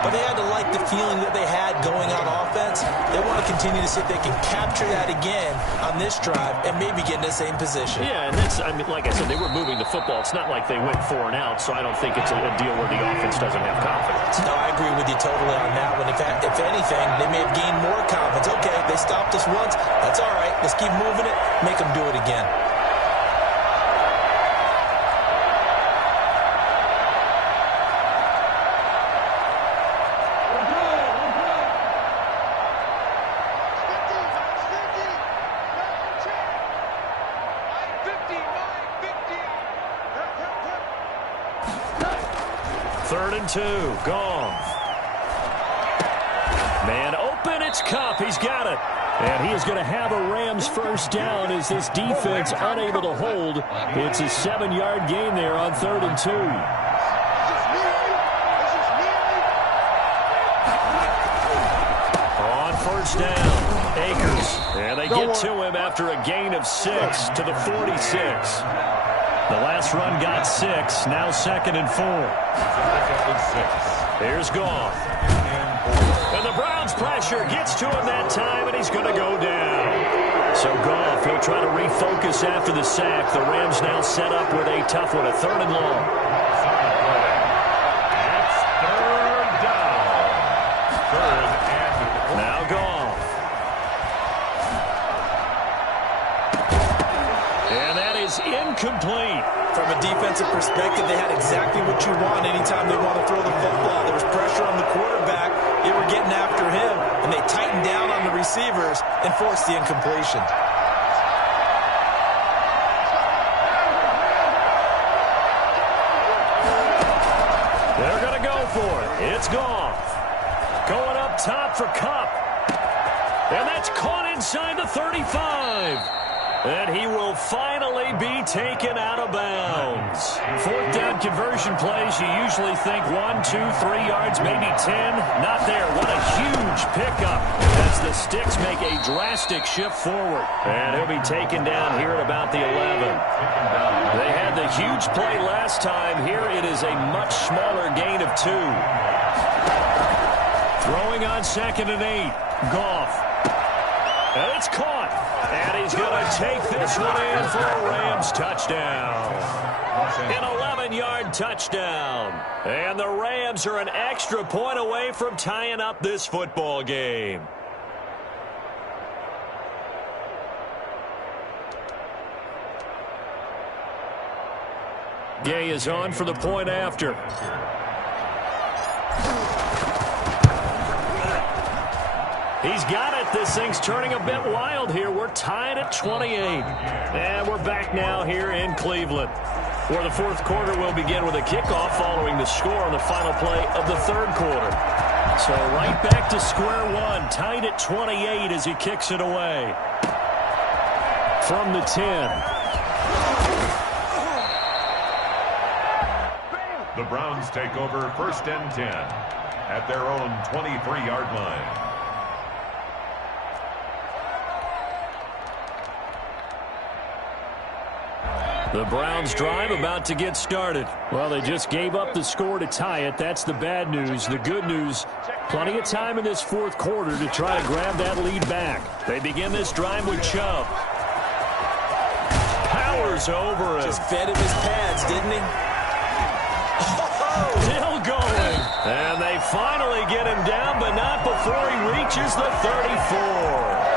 But they had to like the feeling that they had going on offense. They want to continue to see if they can capture that again on this drive and maybe get in the same position. Yeah, and that's, I mean, like I said, they were moving the football. It's not like they went 4 and out, so I don't think it's a deal where the offense doesn't have confidence. No, I agree with you totally on that one. In fact, if anything, they may have gained more confidence. Okay, they stopped us once. That's all right. Let's keep moving it. Make them do it again. Third and 2, Goff. Man open, it's Kupp. He's got it. And he is going to have a Rams first down as this defense unable to hold. It's a 7-yard gain there on 3rd and 2. On first down, Akers. And they get to him after a gain of 6 to the 46. The last run got 6, now 2nd and 4. Here's Goff. And the Browns pressure gets to him that time, and he's going to go down. So Goff, he'll try to refocus after the sack. The Rams now set up with a tough one, a 3rd and long. It's 3rd down. 3rd and now Goff. And that is incomplete. From a defensive perspective, they had exactly what you want anytime they want to throw the football. There was pressure on the quarterback. They were getting after him, and they tightened down on the receivers and forced the incompletion. They're going to go for it. It's Goff. Going up top for Kupp. And that's caught inside the 35. And he will finally be taken out of bounds. 4th down conversion plays, you usually think 1, 2, 3 yards, maybe 10. Not there. What a huge pickup as the sticks make a drastic shift forward. And he'll be taken down here at about the 11. They had the huge play last time. Here it is a much smaller gain of 2. Throwing on 2nd and 8. Goff. And it's caught. And he's going to take this one in for a Rams touchdown. An 11-yard touchdown. And the Rams are an extra point away from tying up this football game. Gay is on for the point after. He's got it. This thing's turning a bit wild here. We're tied at 28. And we're back now here in Cleveland, where the 4th quarter will begin with a kickoff following the score on the final play of the 3rd quarter. So right back to square one, tied at 28 as he kicks it away. From the 10. The Browns take over 1st and 10 at their own 23-yard line. The Browns drive about to get started. Well, they just gave up the score to tie it. That's the bad news. The good news, plenty of time in this 4th quarter to try to grab that lead back. They begin this drive with Chubb. Powers over him. Just fed him his pads, didn't he? Still going. And they finally get him down, but not before he reaches the 34.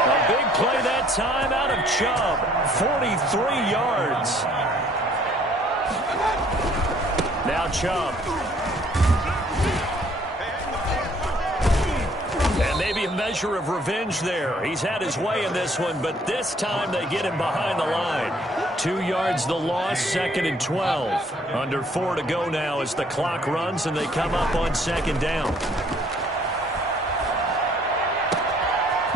A big play that time out of Chubb. 43 yards. Now Chubb. And maybe a measure of revenge there. He's had his way in this one, but this time they get him behind the line. 2 yards the loss, 2nd and 12. Under 4 to go now as the clock runs and they come up on 2nd down.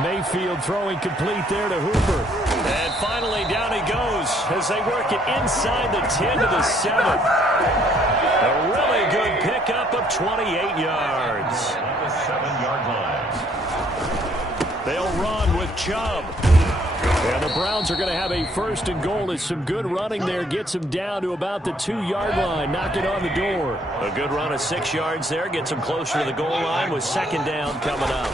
Mayfield throwing complete there to Hooper. And finally down he goes as they work it inside the 10 to the 7. A really good pickup of 28 yards. The 7-yard line. They'll run with Chubb. And the Browns are going to have a 1st and goal as some good running there gets him down to about the 2-yard line, knocking on the door. A good run of 6 yards there gets him closer to the goal line with 2nd down coming up.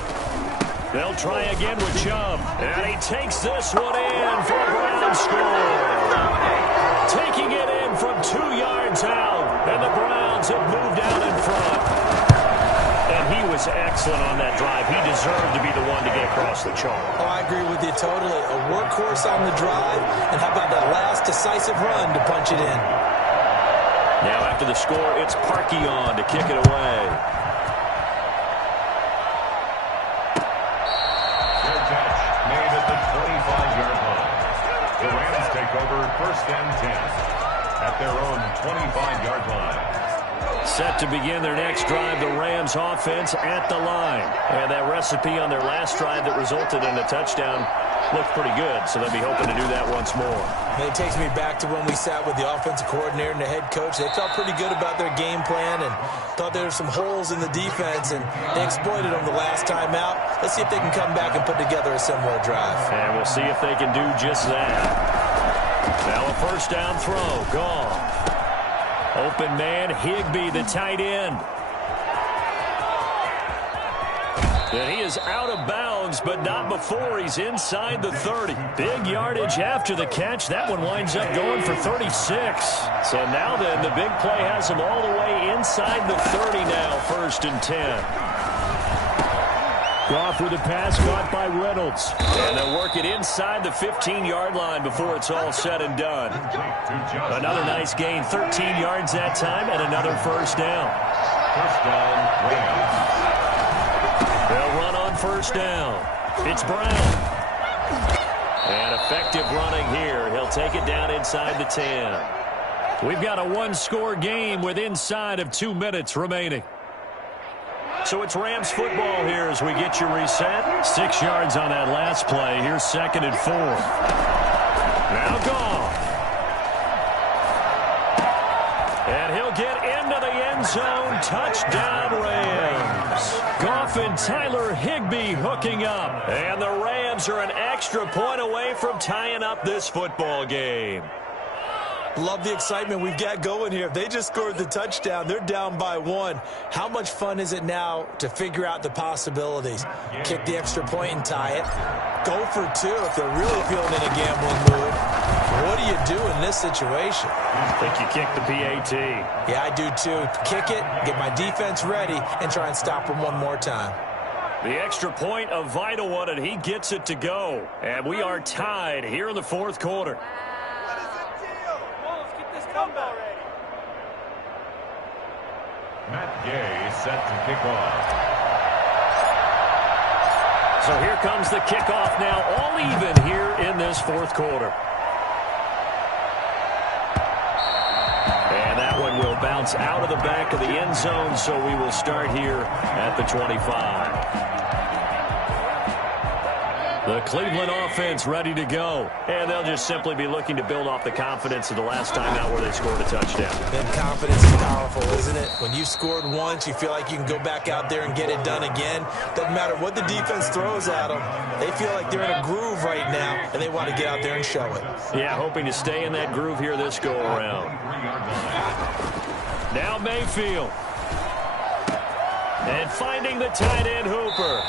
They'll try again with Chubb. And he takes this one in for a Browns score. Taking it in from 2 yards out. And the Browns have moved out in front. And he was excellent on that drive. He deserved to be the one to get across the chalk. Oh, I agree with you totally. A workhorse on the drive. And how about that last decisive run to punch it in? Now after the score, it's Parkey on to kick it away. Made at the 25-yard line. The Rams take over 1st and 10 at their own 25-yard line. Set to begin their next drive, the Rams offense at the line. And that recipe on their last drive that resulted in a touchdown looked pretty good, so they'll be hoping to do that once more. And it takes me back to when we sat with the offensive coordinator and the head coach. They felt pretty good about their game plan and thought there were some holes in the defense, and they exploited them the last time out. Let's see if they can come back and put together a similar drive. And we'll see if they can do just that. Now a 1st down throw. Gone. Open man, Higbee, the tight end. And he is out of bounds, but not before he's inside the 30. Big yardage after the catch. That one winds up going for 36. So now then, the big play has him all the way inside the 30 now, 1st and 10. Goff with a pass caught by Reynolds. And they'll work it inside the 15-yard line before it's all said and done. Another nice gain, 13 yards that time, and another 1st down. 1st down, Rams. They'll run on 1st down. It's Brown. And effective running here. He'll take it down inside the 10. We've got a one-score game with inside of 2 minutes remaining. So it's Rams football here as we get you reset. 6 yards on that last play. Here's 2nd and 4. Now Goff. And he'll get into the end zone. Touchdown Rams. Goff and Tyler Higbee hooking up. And the Rams are an extra point away from tying up this football game. Love the excitement we've got going here. If they just scored the touchdown, they're down by 1. How much fun is it now to figure out the possibilities? Kick the extra point and tie it. Go for 2 if they're really feeling in a gambling mood. What do you do in this situation? I think you kick the PAT. Yeah, I do too. Kick it, get my defense ready, and try and stop them one more time. The extra point, a vital one, and he gets it to go. And we are tied here in the 4th quarter. Matt Gay set to kick off. So here comes the kickoff now, all even here in this 4th quarter. And that one will bounce out of the back of the end zone, so we will start here at the 25. The Cleveland offense ready to go. And they'll just simply be looking to build off the confidence of the last time out where they scored a touchdown. Then confidence is powerful, isn't it? When you scored once, you feel like you can go back out there and get it done again. Doesn't matter what the defense throws at them. They feel like they're in a groove right now, and they want to get out there and show it. Yeah, hoping to stay in that groove here this go-around. Now Mayfield. And finding the tight end Hooper.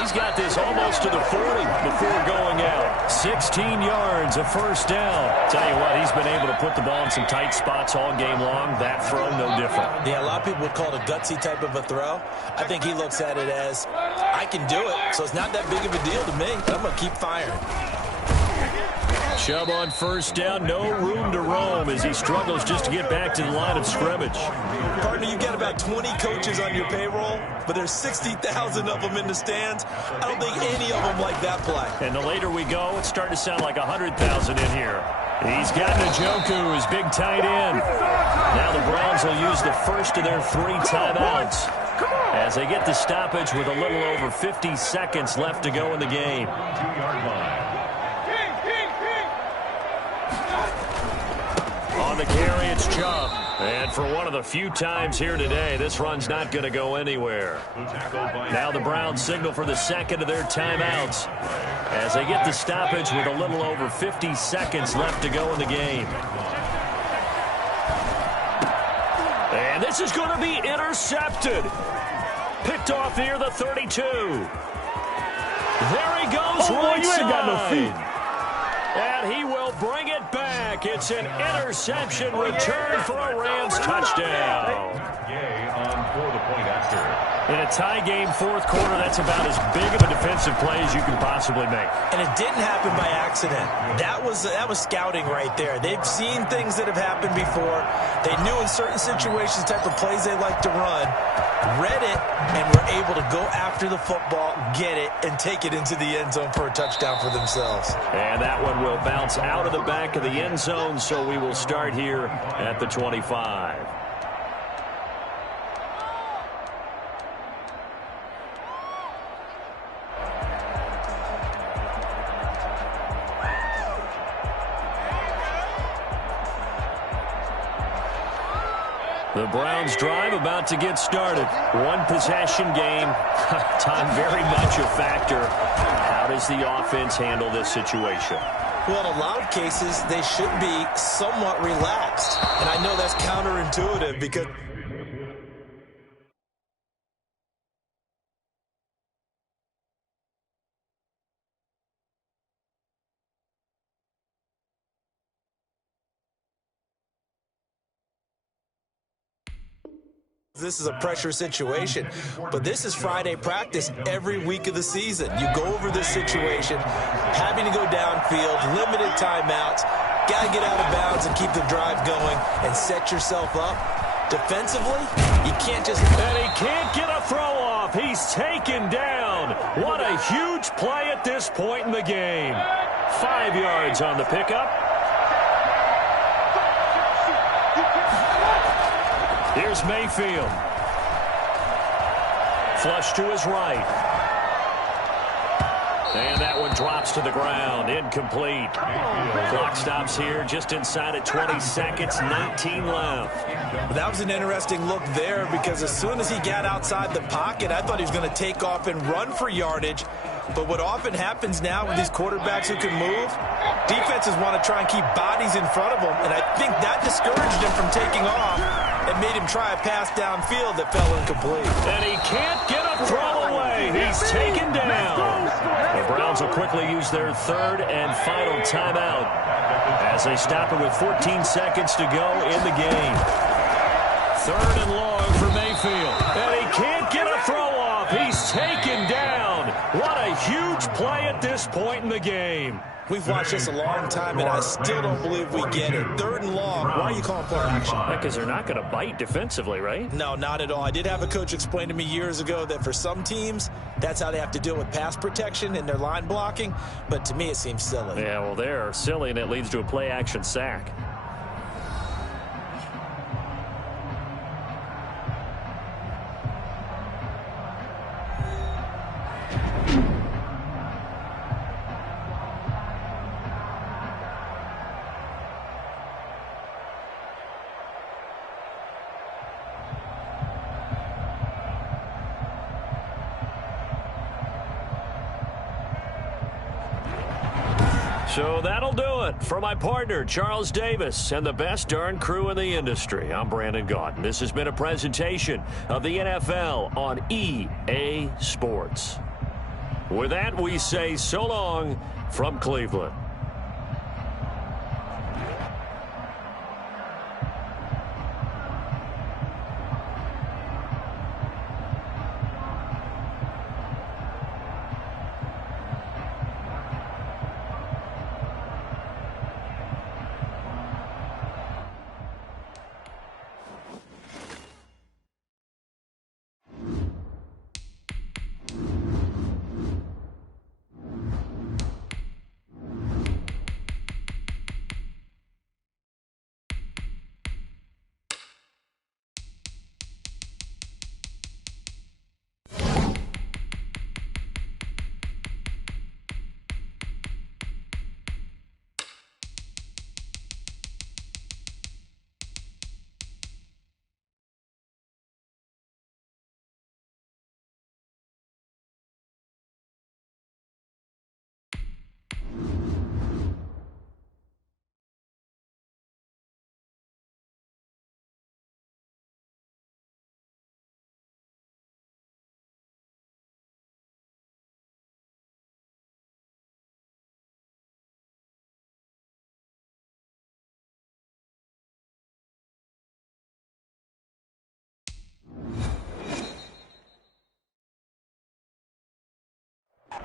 He's got this almost to the 40 before going out. 16 yards, a 1st down. Tell you what, he's been able to put the ball in some tight spots all game long. That throw, no different. Yeah, a lot of people would call it a gutsy type of a throw. I think he looks at it as, I can do it, so it's not that big of a deal to me. I'm going to keep firing. Chubb on 1st down, no room to roam as he struggles just to get back to the line of scrimmage. Partner, you got about 20 coaches on your payroll, but there's 60,000 of them in the stands. I don't think any of them like that play. And the later we go, it's starting to sound like 100,000 in here. He's got Njoku, his big tight end. Now the Browns will use the first of their 3 timeouts as they get the stoppage with a little over 50 seconds left to go in the game. 2-yard line. On the carry, it's Chubb. And for one of the few times here today, this run's not going to go anywhere. Now the Browns signal for the 2nd of their timeouts as they get the stoppage with a little over 50 seconds left to go in the game. And this is going to be intercepted. Picked off near the 32. There he goes, right you ain't got no feet. And he will bring it back. It's an interception return for a Rams touchdown. Gay on for the point after. In a tie game 4th quarter, that's about as big of a defensive play as you can possibly make. And it didn't happen by accident. That was scouting right there. They've seen things that have happened before. They knew in certain situations the type of plays they like to run, read it, and were able to go after the football, get it, and take it into the end zone for a touchdown for themselves. And that one will bounce out of the back of the end zone, so we will start here at the 25. The Browns drive about to get started. One possession game. Time very much a factor. How does the offense handle this situation? Well, in a lot of cases, they should be somewhat relaxed. And I know that's counterintuitive because This is a pressure situation, but this is Friday practice every week of the season. You go over this situation, having to go downfield, limited timeouts, got to get out of bounds and keep the drive going and set yourself up. Defensively, you can't just... And he can't get a throw off. He's taken down. What a huge play at this point in the game. 5 yards on the pickup. Here's Mayfield. Flush to his right. And that one drops to the ground. Incomplete. Clock stops here just inside of 20 seconds. 19 left. That was an interesting look there because as soon as he got outside the pocket, I thought he was going to take off and run for yardage. But what often happens now with these quarterbacks who can move, defenses want to try and keep bodies in front of them. And I think that discouraged him from taking off and made him try a pass downfield that fell incomplete. And he can't get a throw away. He's taken down. The Browns will quickly use their third and final timeout as they stop it with 14 seconds to go in the game. Third and long for Mayfield. And he can't get a throw off. He's taken down. What a huge play at this point in the game. We've watched this a long time, and I still don't believe we get it. Third and long, why are you calling play action? Because they're not going to bite defensively, right? No, not at all. I did have a coach explain to me years ago that for some teams, that's how they have to deal with pass protection and their line blocking. But to me, it seems silly. Yeah, well, they're silly, and it leads to a play-action sack. So that'll do it for my partner, Charles Davis, and the best darn crew in the industry. I'm Brandon Gaudin. This has been a presentation of the NFL on EA Sports. With that, we say so long from Cleveland.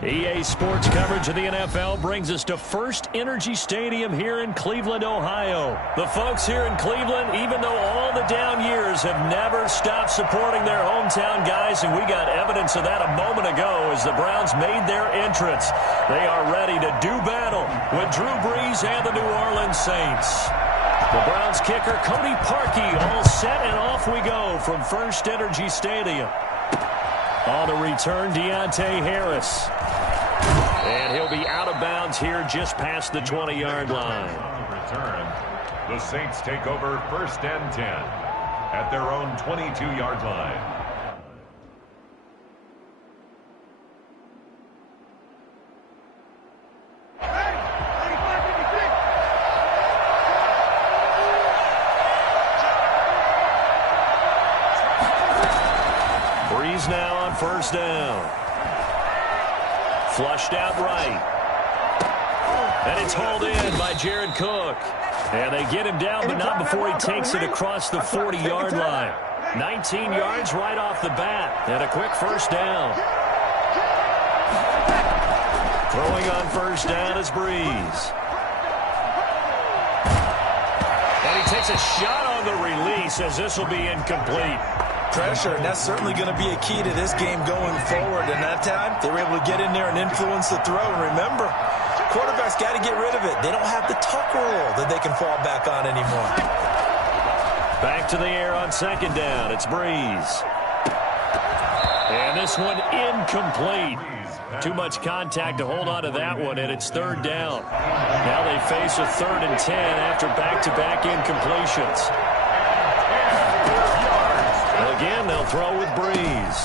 EA Sports coverage of the NFL brings us to First Energy Stadium here in Cleveland, Ohio. The folks here in Cleveland, even though all the down years, have never stopped supporting their hometown guys, and we got evidence of that a moment ago as the Browns made their entrance. They are ready to do battle with Drew Brees and the New Orleans Saints. The Browns kicker, Cody Parkey, all set, and off we go from First Energy Stadium. On the return, Deontay Harris. And he'll be out of bounds here just past the 20-yard line. On the return, the Saints take over first and 10 at their own 22-yard line. Brees now on first down. Flushed out right. And it's hauled in by Jared Cook. And they get him down, but not before he takes it across the 40-yard line. 19 yards right off the bat, and a quick first down. Throwing on first down is Breeze. And he takes a shot on the release as this will be incomplete. Pressure, and that's certainly going to be a key to this game going forward. And that time, they were able to get in there and influence the throw. And remember, quarterbacks got to get rid of it. They don't have the tuck rule that they can fall back on anymore. Back to the air on second down. It's Breeze. And this one incomplete. Too much contact to hold on to that one, and it's third down. Now they face a 3rd and 10 after back-to-back incompletions. Again, they'll throw with Breeze.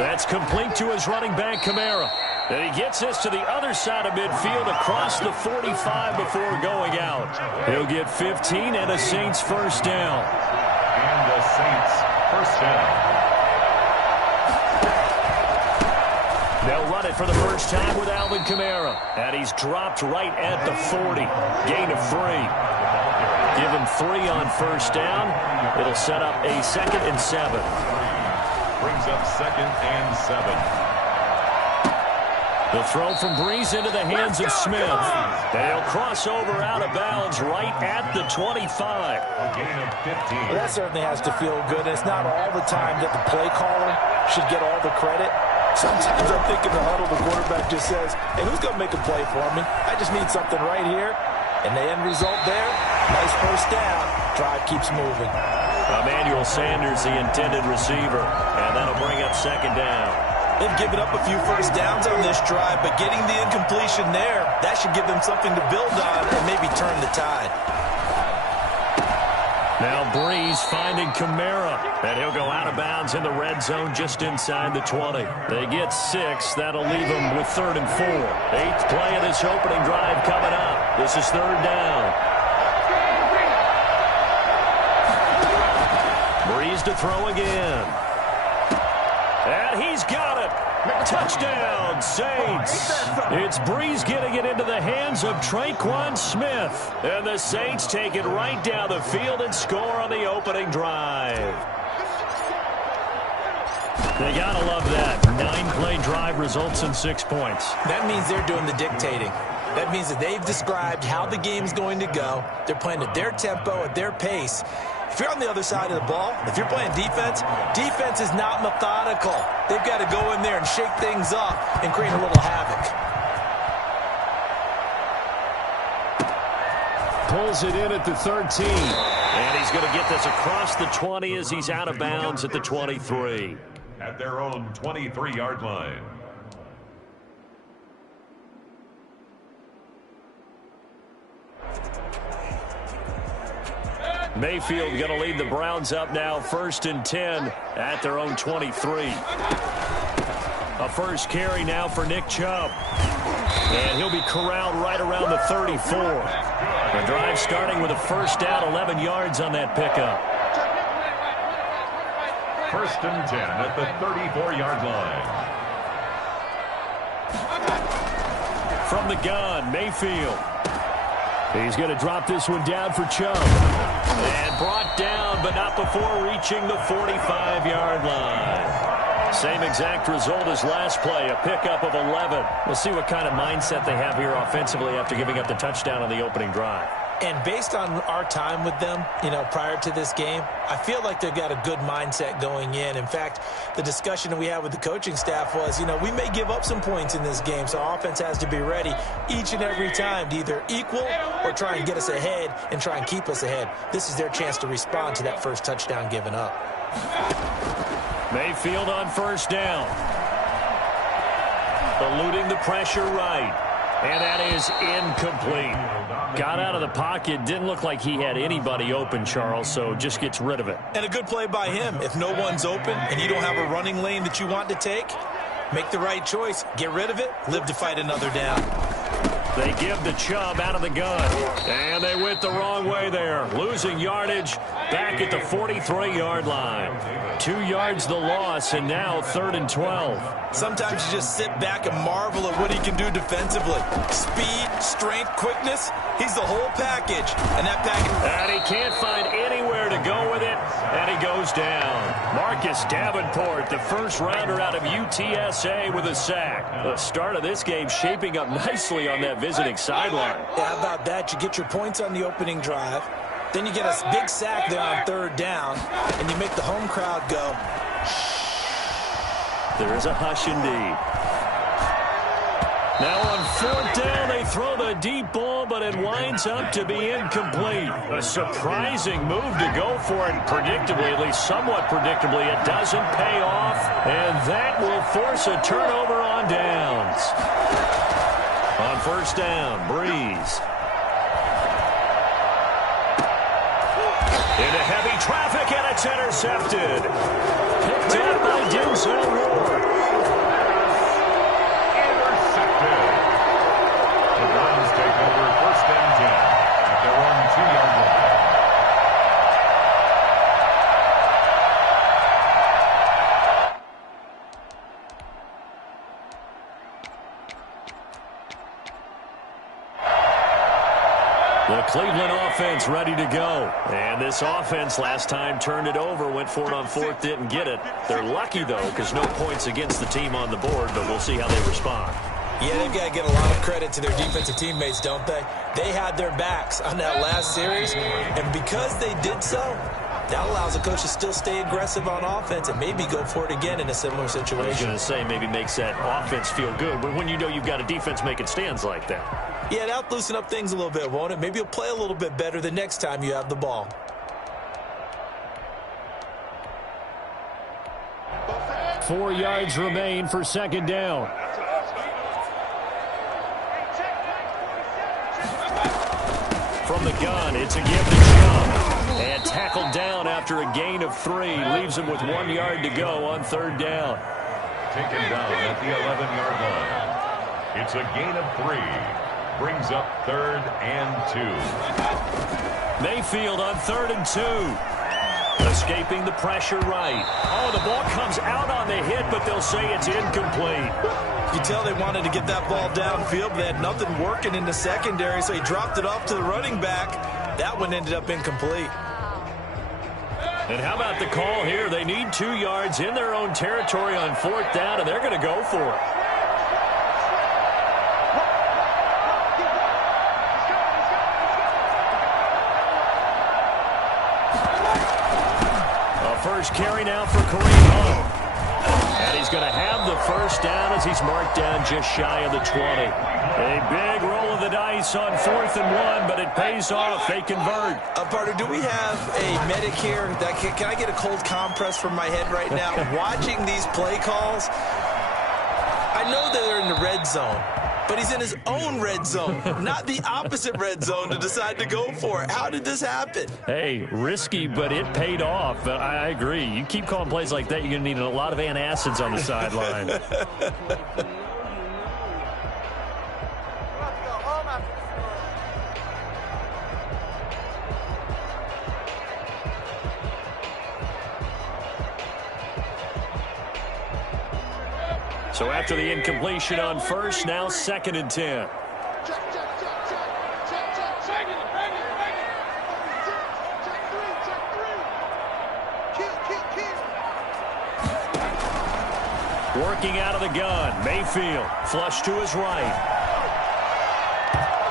That's complete to his running back, Kamara. And he gets this to the other side of midfield across the 45 before going out. He'll get 15 and a Saints first down. And the Saints first down. They'll run it for the first time with Alvin Kamara. And he's dropped right at the 40. Gain of 3. Give him 3 on first down. It'll set up a 2nd and 7. Brings up 2nd and 7. The throw from Breeze into the hands of Smith. They'll cross over out of bounds right at the 25. A gain of 15. Well, that certainly has to feel good. It's not all the time that the play caller should get all the credit. Sometimes I think in the huddle, the quarterback just says, hey, who's going to make a play for me? I just need something right here. And the end result there, nice first down. Drive keeps moving. Emmanuel Sanders, the intended receiver. And that'll bring up second down. They've given up a few first downs on this drive, but getting the incompletion there, that should give them something to build on and maybe turn the tide. Now Breeze finding Kamara, and he'll go out of bounds in the red zone just inside the 20. They get 6. That'll leave them with 3rd and 4. 8th play of this opening drive coming up. This is 3rd down. Breeze to throw again. And he's got it. Touchdown, Saints. It's Breeze getting it into the hands of Traquan Smith. And the Saints take it right down the field and score on the opening drive. They gotta love that. 9-play drive results in 6 points. That means they're doing the dictating. That means that they've described how the game's going to go. They're playing at their tempo, at their pace. If you're on the other side of the ball, if you're playing defense, defense is not methodical. They've got to go in there and shake things up and create a little havoc. Pulls it in at the 13. And he's going to get this across the 20 as he's out of bounds at the 23. At their own 23-yard line. Mayfield going to lead the Browns up now, 1st and 10 at their own 23. A first carry now for Nick Chubb. And he'll be corralled right around the 34. The drive starting with a first down, 11 yards on that pickup. 1st and 10 at the 34-yard line. From the gun, Mayfield. He's going to drop this one down for Chubb. And brought down, but not before reaching the 45-yard line. Same exact result as last play, a pickup of 11. We'll see what kind of mindset they have here offensively after giving up the touchdown on the opening drive. And based on our time with them, prior to this game, I feel like they've got a good mindset going in. In fact, the discussion that we had with the coaching staff was, we may give up some points in this game, so our offense has to be ready each and every time to either equal or try and get us ahead and try and keep us ahead. This is their chance to respond to that first touchdown given up. Mayfield on first down. Eluding the pressure right. And that is incomplete. Got out of the pocket. Didn't look like he had anybody open, Charles, so just gets rid of it. And a good play by him. If no one's open and you don't have a running lane that you want to take, make the right choice. Get rid of it. Live to fight another down. They give the Chubb out of the gun. And they went the wrong way there. Losing yardage back at the 43-yard line. 2 yards the loss, and now 3rd and 12. Sometimes you just sit back and marvel at what he can do defensively. Speed, strength, quickness. He's the whole package. And that package. And he can't find anywhere to go with it, and he goes down. Marcus Davenport, the first rounder out of UTSA with a sack. The start of this game shaping up nicely on that visiting sideline. Yeah, how about that? You get your points on the opening drive. Then you get a big sack there on third down, and you make the home crowd go. There is a hush indeed. Now on fourth down, they throw the deep ball, but it winds up to be incomplete. A surprising move to go for it, predictably, at least somewhat predictably. It doesn't pay off, and that will force a turnover on downs. On first down, Breeze. Into heavy traffic, and it's intercepted. Picked up by Denzel Ward. The Browns take over first and 10 at their own 2-yard line. The Cleveland offense ready to go. And this offense last time turned it over, went for it on fourth, didn't get it. They're lucky, though, because no points against the team on the board, but we'll see how they respond. Yeah, they've got to get a lot of credit to their defensive teammates, don't they? They had their backs on that last series, and because they did so, that allows the coach to still stay aggressive on offense and maybe go for it again in a similar situation. I was going to say maybe makes that offense feel good, but when you know you've got a defense making stands like that. Yeah, that'll loosen up things a little bit, won't it? Maybe you'll play a little bit better the next time you have the ball. Four yards remain for second down. From the gun, it's a give to Chubb. And tackled down after a gain of 3. Leaves him with 1 yard to go on third down. Taken down at the 11-yard line. It's a gain of 3. Brings up third and 2. Mayfield on third and 2. Escaping the pressure right. Oh, the ball comes out on the hit, but they'll say it's incomplete. You tell they wanted to get that ball downfield, but they had nothing working in the secondary, so he dropped it off to the running back. That one ended up incomplete. And how about the call here? They need 2 yards in their own territory on fourth down, and they're going to go for it. First carry now for Kareem Hunt. And he's going to have the first down as he's marked down just shy of the 20. A big roll of the dice on fourth and 1, but it pays off. They convert. Partner, do we have a medic here? Can I get a cold compress from my head right now? Watching these play calls, I know that they're in the red zone, but he's in his own red zone, not the opposite red zone to decide to go for it. How did this happen? Hey, risky, but it paid off. I agree. You keep calling plays like that, you're going to need a lot of antacids on the sideline. So after the incompletion on first, now second and 10. Working out of the gun, Mayfield, flush to his right.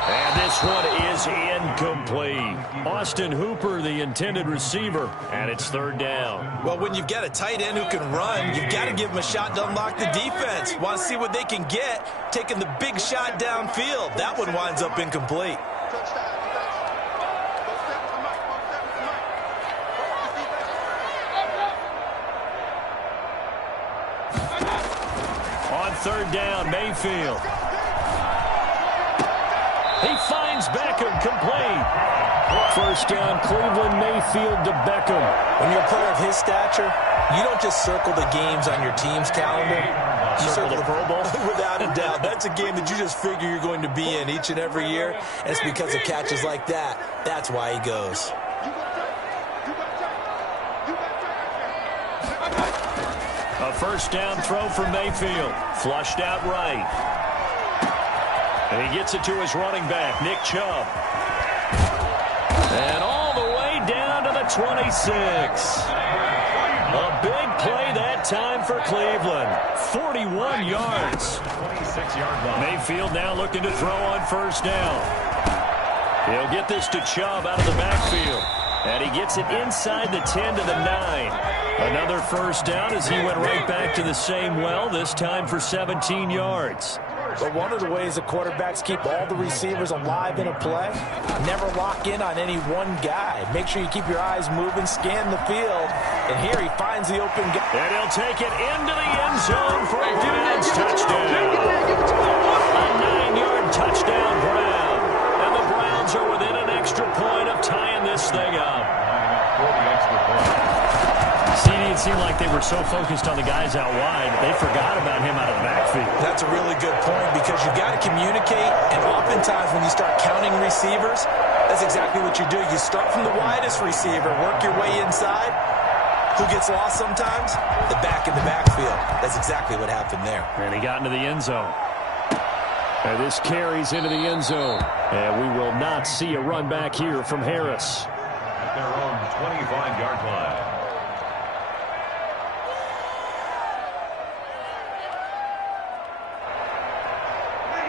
And this one is incomplete. Austin Hooper, the intended receiver, and it's third down. Well, when you've got a tight end who can run, you've got to give him a shot to unlock the defense. Want to see what they can get, taking the big shot downfield. That one winds up incomplete. On third down, Mayfield. He finds Beckham, complete. First down, Cleveland, Mayfield to Beckham. When you're a player of his stature, you don't just circle the games on your team's calendar. You circle the Pro Bowl. Without a doubt. That's a game that you just figure you're going to be in each and every year. And it's because of catches like that. That's why he goes. A first down throw for Mayfield. Flushed out right. And he gets it to his running back, Nick Chubb. And all the way down to the 26. A big play that time for Cleveland. 41 yards. 26-yard line. Mayfield now looking to throw on first down. He'll get this to Chubb out of the backfield. And he gets it inside the 10 to the 9. Another first down as he went right back to the same well, this time for 17 yards. But one of the ways the quarterbacks keep all the receivers alive in a play, never lock in on any one guy. Make sure you keep your eyes moving, scan the field, and here he finds the open guy. And he'll take it into the end zone for a Browns touchdown. A 9-yard touchdown, Brown. And the Browns are within an extra point of tying this thing up. For the extra point. It seemed like they were so focused on the guys out wide, they forgot about him out of the backfield. That's a really good point because you've got to communicate, and oftentimes when you start counting receivers, that's exactly what you do. You start from the widest receiver, work your way inside. Who gets lost sometimes? The back in the backfield. That's exactly what happened there. And he got into the end zone. And this carries into the end zone. And we will not see a run back here from Harris. At their own 25-yard line.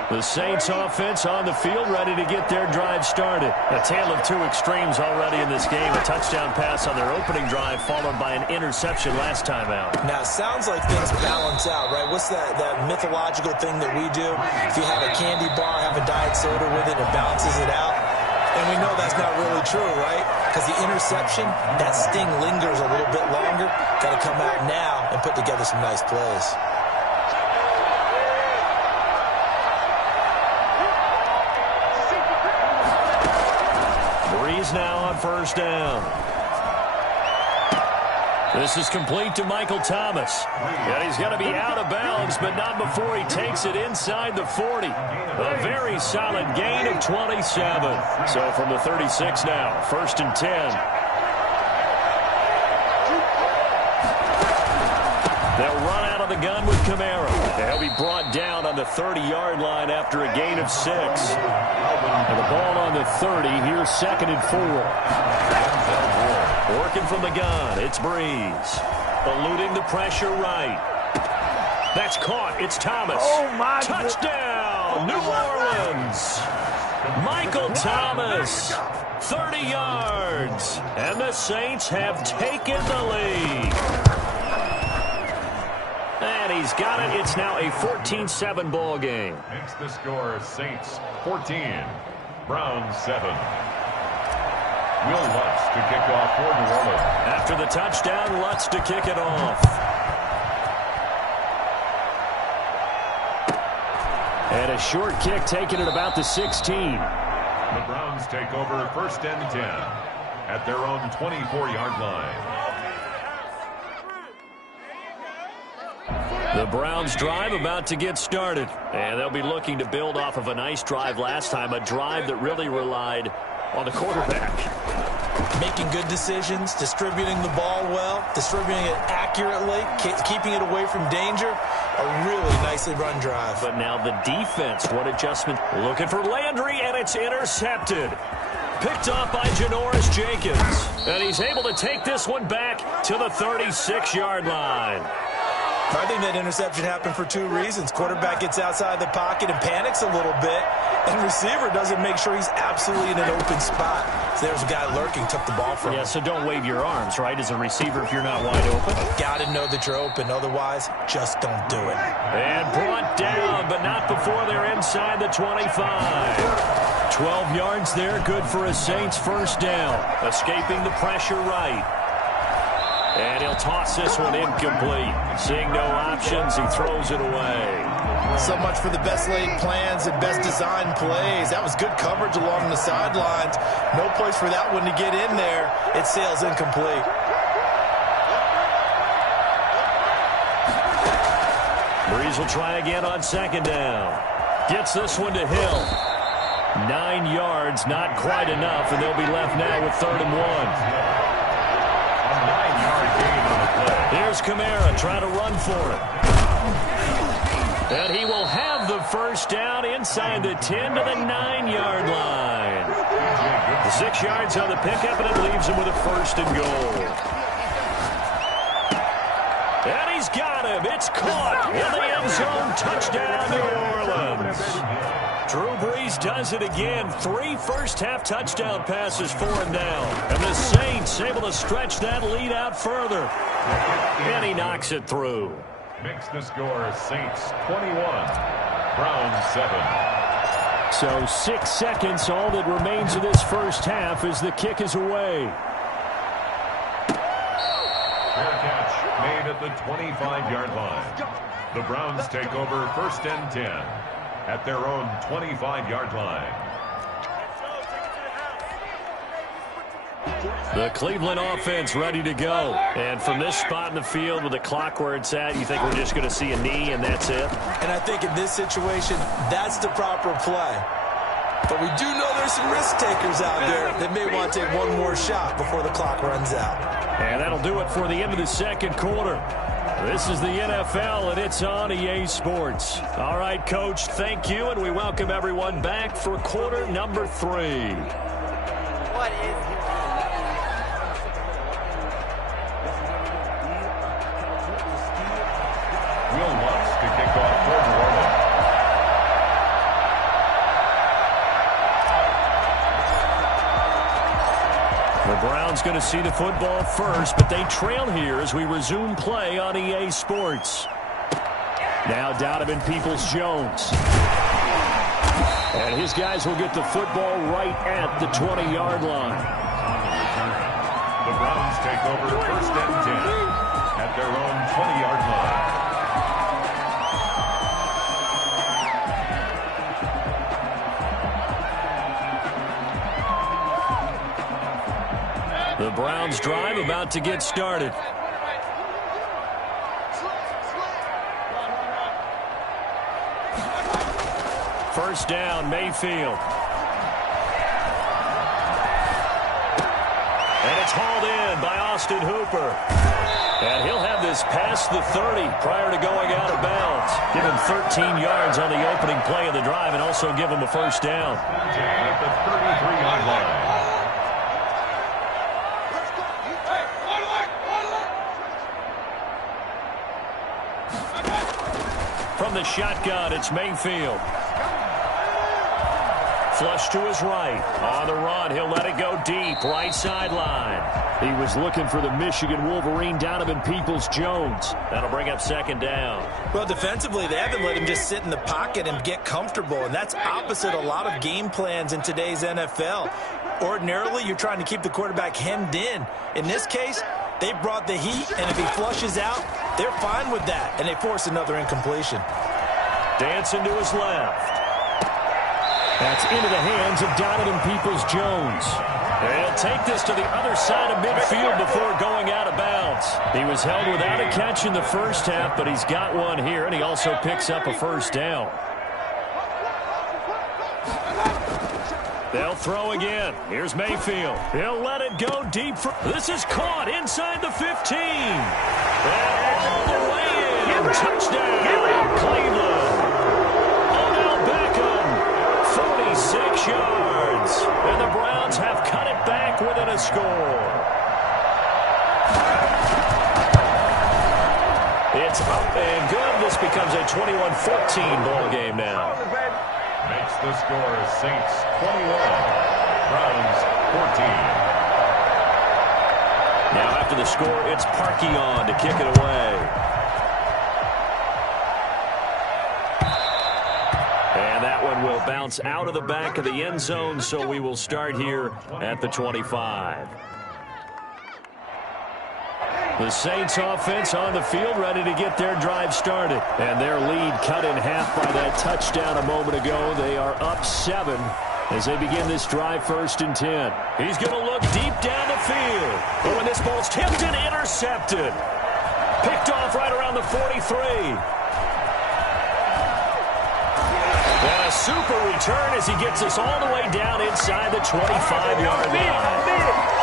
The Saints offense on the field, ready to get their drive started. A tale of two extremes already in this game. A touchdown pass on their opening drive, followed by an interception last time out. Now, it sounds like things balance out, right? What's that mythological thing that we do? If you have a candy bar, have a diet soda with it, it balances it out. And we know that's not really true, right? Because the interception, that sting lingers a little bit longer. Got to come out now and put together some nice plays. Now on first down. This is complete to Michael Thomas. And he's going to be out of bounds, but not before he takes it inside the 40. A very solid gain of 27. So from the 36 now, first and 10. They'll run out of the gun with Kamara. He'll be brought down on the 30-yard line after a gain of 6. And the ball on the 30. Here's second and 4. Working from the gun. It's Breeze. Eluding the pressure right. That's caught. It's Thomas. Oh, my touchdown, New Orleans. Michael Thomas. 30 yards. And the Saints have taken the lead. And he's got it. It's now a 14-7 ball game. Makes the score Saints 14, Browns 7. Will Lutz to kick off for New Orleans. After the touchdown, Lutz to kick it off. And a short kick taken at about the 16. The Browns take over first and 10 at their own 24-yard line. The Browns drive about to get started. And they'll be looking to build off of a nice drive last time. A drive that really relied on the quarterback. Making good decisions, distributing the ball well, distributing it accurately, keeping it away from danger. A really nicely run drive. But now the defense, what adjustment? Looking for Landry, and it's intercepted. Picked off by Janoris Jenkins. And he's able to take this one back to the 36-yard line. I think that interception happened for two reasons. Quarterback gets outside the pocket and panics a little bit, and receiver doesn't make sure he's absolutely in an open spot. So there's a guy lurking, took the ball from him. Yeah, so don't wave your arms, right, as a receiver if you're not wide open. Got to know that you're open. Otherwise, just don't do it. And brought down, but not before they're inside the 25. 12 yards there, good for a Saints first down. Escaping the pressure right. And he'll toss this one incomplete. Seeing no options, he throws it away. So much for the best laid plans and best designed plays. That was good coverage along the sidelines. No place for that one to get in there. It sails incomplete. Breeze will try again on second down. Gets this one to Hill. 9 yards, not quite enough, and they'll be left now with 3rd and 1. Here's Kamara trying to run for it. And he will have the first down inside the 10 to the 9-yard line. 6 yards on the pickup, and it leaves him with a 1st and goal. He's got him. It's caught in the end zone. Touchdown, New Orleans. Drew Brees does it again. 3 first-half touchdown passes for him now. And the Saints able to stretch that lead out further. And he knocks it through. Makes the score Saints 21, Browns 7. So 6 seconds, all that remains of this first half as the kick is away. Fair catch made at the 25-yard line. The Browns take over 1st and 10 at their own 25-yard line. The Cleveland offense ready to go. And from this spot in the field with the clock where it's at, you think we're just going to see a knee and that's it? And I think in this situation, that's the proper play. But we do know there's some risk takers out there that may want to take one more shot before the clock runs out. And that'll do it for the end of the second quarter. This is the NFL, and it's on EA Sports. All right, Coach, thank you, and we welcome everyone back for quarter number 3. What is Will Lutz to kick off for New Orleans. The Browns going to see the football first, but they trail here as we resume play on EA Sports. Now Donovan Peoples-Jones. And his guys will get the football right at the 20-yard line. The Browns take over 1st and 10 at their own 20-yard line. The Browns drive about to get started. First down, Mayfield. And it's hauled in by Austin Hooper. And he'll have this past the 30 prior to going out of bounds. Give him 13 yards on the opening play of the drive and also give him a first down. At the 33-yard line. From the shotgun, it's Mayfield. Flush to his right. On the run, he'll let it go deep. Right sideline. He was looking for the Michigan Wolverine, Donovan Peoples-Jones. That'll bring up second down. Well, defensively, they haven't let him just sit in the pocket and get comfortable, and that's opposite a lot of game plans in today's NFL. Ordinarily, you're trying to keep the quarterback hemmed in. In this case, they brought the heat, and if he flushes out, they're fine with that, and they force another incompletion. Dancing to his left. That's into the hands of Donovan Peoples-Jones. He'll take this to the other side of midfield before going out of bounds. He was held without a catch in the first half, but he's got one here, and he also picks up a first down. They'll throw again. Here's Mayfield. He'll let it go deep. This is caught inside the 15. And all the way in. Touchdown, Cleveland. Odell Beckham, 46 yards. And the Browns have cut it back within a score. It's up and good. This becomes a 21-14 ball game now. Makes the score Saints 21, Browns 14. Now after the score, it's Parkey on to kick it away. And that one will bounce out of the back of the end zone, so we will start here at the 25. The Saints offense on the field ready to get their drive started. And their lead cut in half by that touchdown a moment ago. They are up 7 as they begin this drive 1st and 10. He's going to look deep down the field. But when this ball's tipped and intercepted. Picked off right around the 43. And a super return as he gets us all the way down inside the 25-yard line.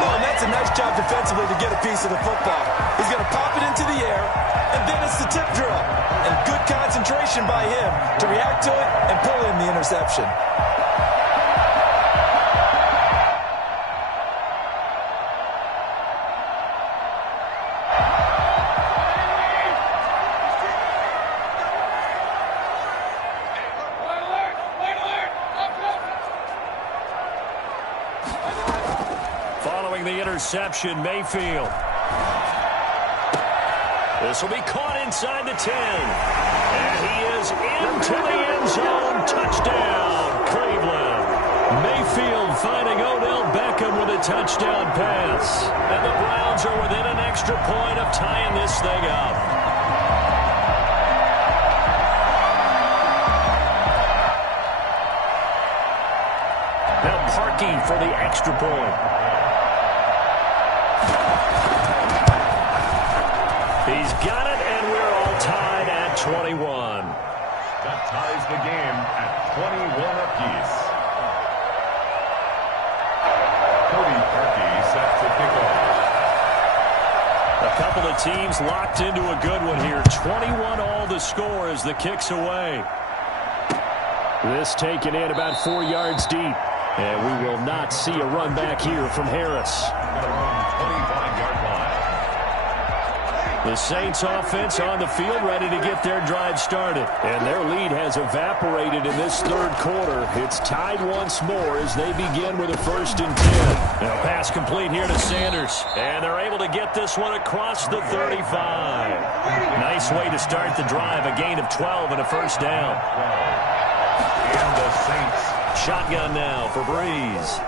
Oh, and that's a nice job defensively to get a piece of the football. He's going to pop it into the air, and then it's the tip drill. And good concentration by him to react to it and pull in the interception. throwing the interception, Mayfield. This will be caught inside the 10. And he is into the end zone. Touchdown, Cleveland. Mayfield finding Odell Beckham with a touchdown pass. And the Browns are within an extra point of tying this thing up. Now Parkey for the extra point. He's got it, and we're all tied at 21. That ties the game at 21 apiece. Cody Parkey set to kick off. A couple of teams locked into a good one here. 21 all the score as the kick's away. This taken in about 4 yards deep. And we will not see a run back here from Harris. 25-yard line. The Saints offense on the field ready to get their drive started. And their lead has evaporated in this third quarter. It's tied once more as they begin with a 1st and 10. Now pass complete here to Sanders. And they're able to get this one across the 35. Nice way to start the drive. A gain of 12 and a 1st down. And the Saints. Shotgun now for Breeze.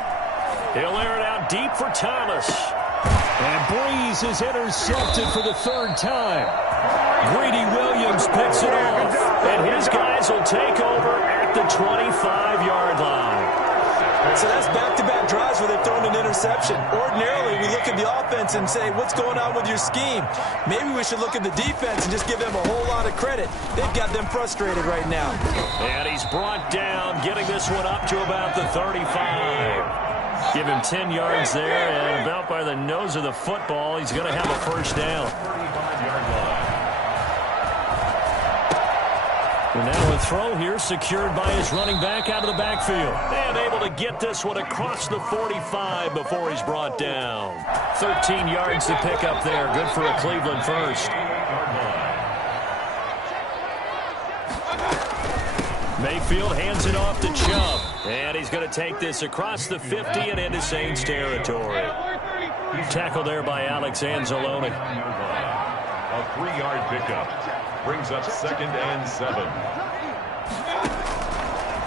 He'll air it out deep for Thomas. And Breeze is intercepted for the 3rd time. Greedy Williams picks it off. And his guys will take over at the 25-yard line. So that's back-to-back drives where they've thrown an interception. Ordinarily, we look at the offense and say, what's going on with your scheme? Maybe we should look at the defense and just give them a whole lot of credit. They've got them frustrated right now. And he's brought down, getting this one up to about the 35. Give him 10 yards there, and about by the nose of the football, he's going to have a 1st down. 35-yard line. And now a throw here secured by his running back out of the backfield. And able to get this one across the 45 before he's brought down. 13 yards to pick up there. Good for a Cleveland 1st. Mayfield hands it off to Chubb. And he's going to take this across the 50 and into Saints territory. Tackle there by Alex Anzalone. A 3-yard pickup. Brings up 2nd and 7.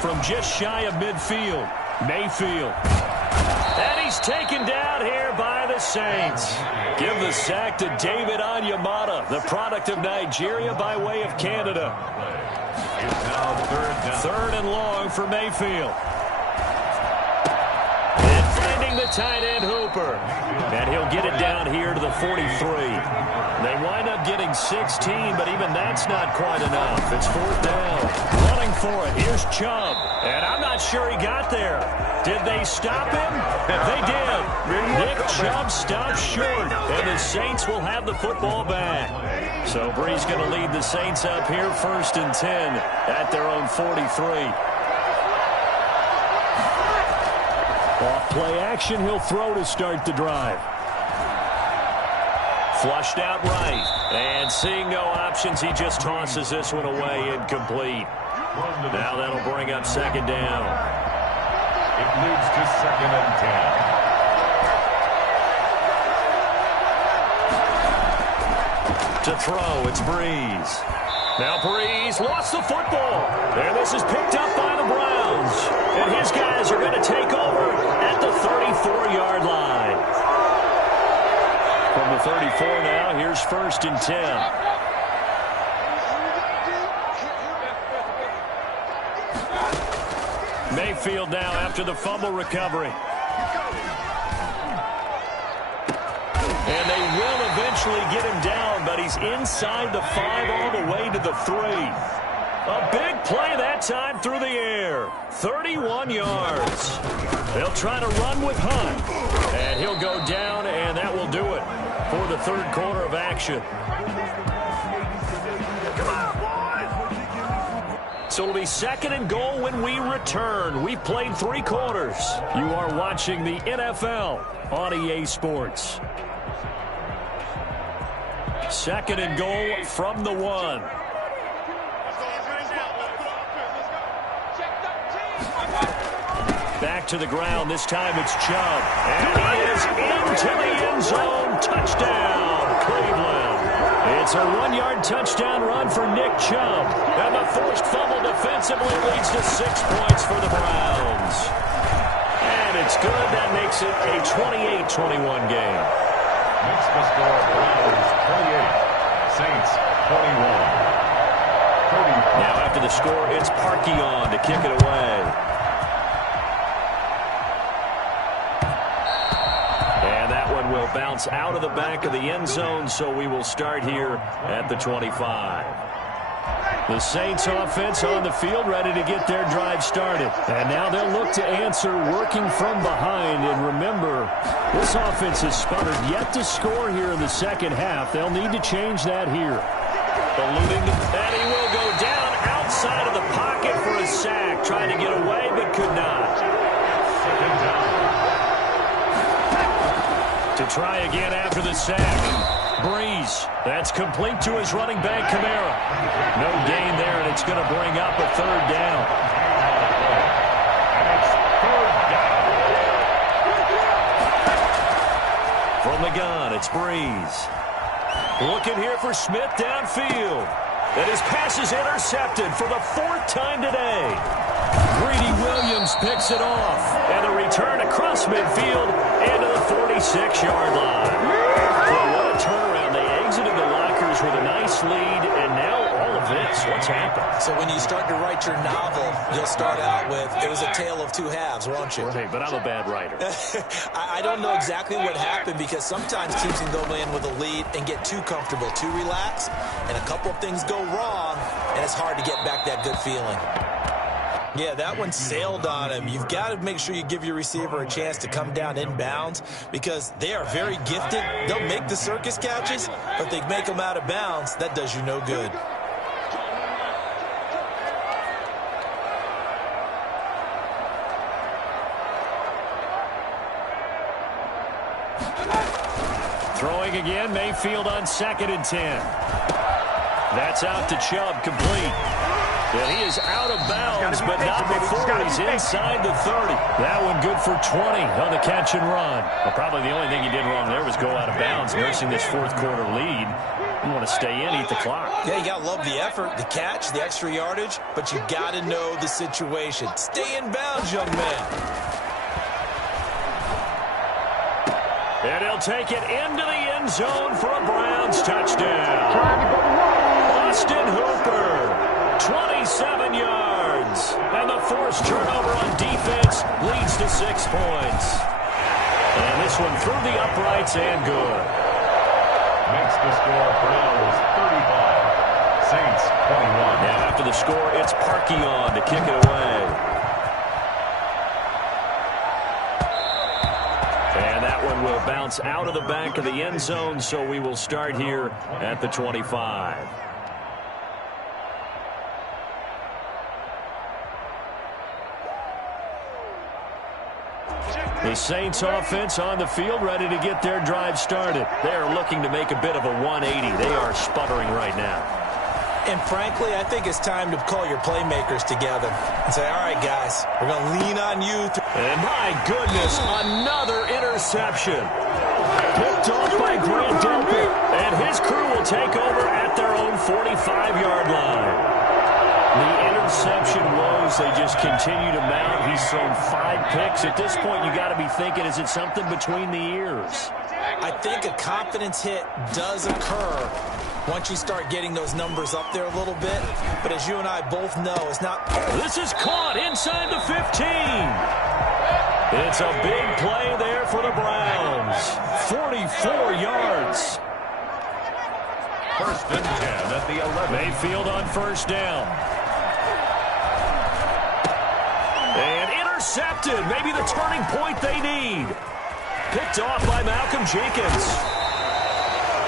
From just shy of midfield, Mayfield. And he's taken down here by the Saints. Give the sack to David Onyemata, the product of Nigeria by way of Canada. It's now 3rd down. 3rd and long for Mayfield. And finding the tight end Hooper. And he'll get it down here to the 43. They wind up getting 16, but even that's not quite enough. It's 4th down. Running for it. Here's Chubb. And I'm not sure he got there. Did they stop him? They did. Nick Chubb stopped short, and the Saints will have the football back. So Breeze going to lead the Saints up here 1st and 10 at their own 43. Off play action, he'll throw to start the drive. Flushed out right. And seeing no options, he just tosses this one away incomplete. Now that'll bring up 2nd down. It moves to 2nd and 10. To throw, it's Breeze. Now Breeze lost the football. And this is picked up by the Browns. And his guys are going to take over at the 34-yard line. From the 34 now, here's 1st and 10. Mayfield now after the fumble recovery. And they will eventually get him down, but he's inside the 5 all the way to the 3. A big play that time through the air. 31 yards. They'll try to run with Hunt. And he'll go down, and that will do it for the 3rd quarter of action. So it'll be 2nd and goal when we return. We've played 3 quarters. You are watching the NFL on EA Sports. 2nd and goal from the 1. Back to the ground. This time it's Chubb. And he is in to the end zone. Touchdown, Cleveland. It's a 1-yard touchdown run for Nick Chubb. And the forced fumble defensively leads to 6 points for the Browns. And it's good. That makes it a 28-21 game. Makes the score Browns 28, Saints 21. Now after the score, it's Parkey on to kick it away. And that one will bounce out of the back of the end zone, so we will start here at the 25. The Saints offense on the field, ready to get their drive started. And now they'll look to answer working from behind. And remember, this offense has sputtered yet to score here in the second half. They'll need to change that here. Alluding to that, he will go down outside of the pocket for a sack. Trying to get away, but could not. Second down. To try again after the sack. Breeze. That's complete to his running back, Kamara. No gain there, and it's going to bring up a third down. And it's third down. From the gun, it's Breeze. Looking here for Smith downfield. And his pass is intercepted for the 4th time today. Greedy Williams picks it off. And a return across midfield into the 46-yard line. Well, what a turnaround. They exited the lockers with a nice lead, and now all of this. What's happened? So when you start to write your novel, you'll start out with, it was a tale of two halves, won't you? Right, but I'm a bad writer. I don't know exactly what happened, because sometimes teams can go in with a lead and get too comfortable, too relaxed, and a couple of things go wrong, and it's hard to get back that good feeling. Yeah, that one sailed on him. You've got to make sure you give your receiver a chance to come down inbounds, because they are very gifted. They'll make the circus catches, but they make them out of bounds. That does you no good. Throwing again, Mayfield on 2nd and 10. That's out to Chubb, complete. And he is out of bounds, but not before he's inside the 30. That one good for 20 on the catch and run. Well, probably the only thing he did wrong there was go out of bounds, nursing this 4th quarter lead. You want to stay in, eat the clock. Yeah, you got to love the effort, the catch, the extra yardage, but you got to know the situation. Stay in bounds, young man. And he'll take it into the end zone for a Browns touchdown. Austin Hooper, 27 yards. And the forced turnover on defense leads to 6 points. And this one through the uprights and good. Makes the score Browns 35, Saints 21. Now after the score, it's Parkey on to kick it away. And that one will bounce out of the back of the end zone, so we will start here at the 25. The Saints offense on the field, ready to get their drive started. They are looking to make a bit of a 180. They are sputtering right now. And frankly, I think it's time to call your playmakers together and say, all right, guys, we're going to lean on you. And my goodness, another interception. Picked off by Grant Delpit. And his crew will take over at their own 45-yard line. The interception woes, they just continue to mount. He's thrown 5 picks. At this point, you got to be thinking, is it something between the ears? I think a confidence hit does occur once you start getting those numbers up there a little bit. But as you and I both know, it's not. This is caught inside the 15. It's a big play there for the Browns. 44 yards. 1st and 10 at the 11. Mayfield on 1st down. And intercepted. Maybe the turning point they need. Picked off by Malcolm Jenkins.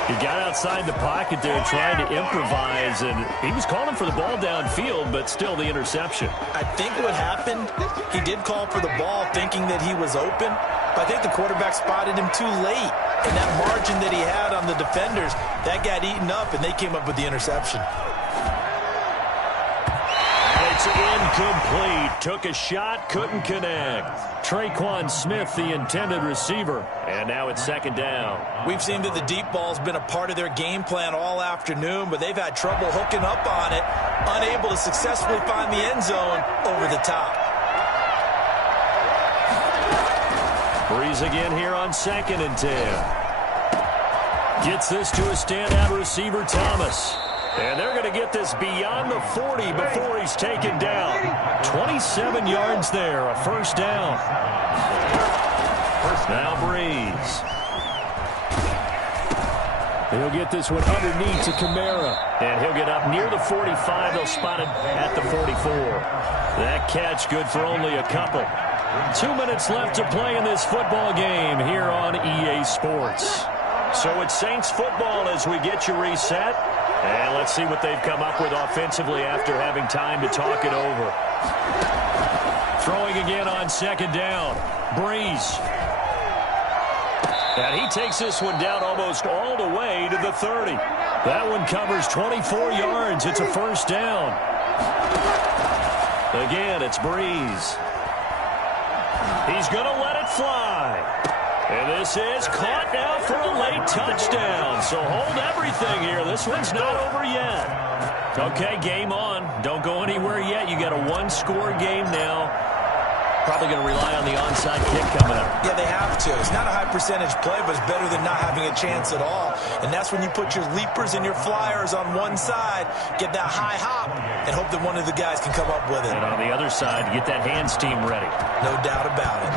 He got outside the pocket there trying to improvise, and he was calling for the ball downfield, but still the interception. I think what happened, he did call for the ball thinking that he was open, but I think the quarterback spotted him too late. And that margin that he had on the defenders, that got eaten up, and they came up with the interception. They It's incomplete. Took a shot, couldn't connect. Traquan Smith, the intended receiver. And now it's second down. We've seen that the deep ball's been a part of their game plan all afternoon, but they've had trouble hooking up on it, unable to successfully find the end zone over the top. Breeze again here on 2nd and 10. Gets this to a standout receiver, Thomas. And they're going to get this beyond the 40 before he's taken down. 27 yards there, a first down. Now Breeze. He'll get this one underneath to Kamara. And he'll get up near the 45. They'll spot it at the 44. That catch good for only a couple. 2 minutes left to play in this football game here on EA Sports. So it's Saints football as we get you reset. And let's see what they've come up with offensively after having time to talk it over. Throwing again on 2nd down. Breeze. And he takes this one down almost all the way to the 30. That one covers 24 yards. It's a first down. Again, it's Breeze. He's going to let it fly. And this is caught now for a late touchdown. So hold everything here. This one's not over yet. Okay, game on. Don't go anywhere yet. You got a one-score game now. Probably going to rely on the onside kick coming up. Yeah, they have to. It's not a high percentage play, but it's better than not having a chance at all. And that's when you put your leapers and your flyers on one side, get that high hop, and hope that one of the guys can come up with it. And on the other side, get that hands team ready. No doubt about it.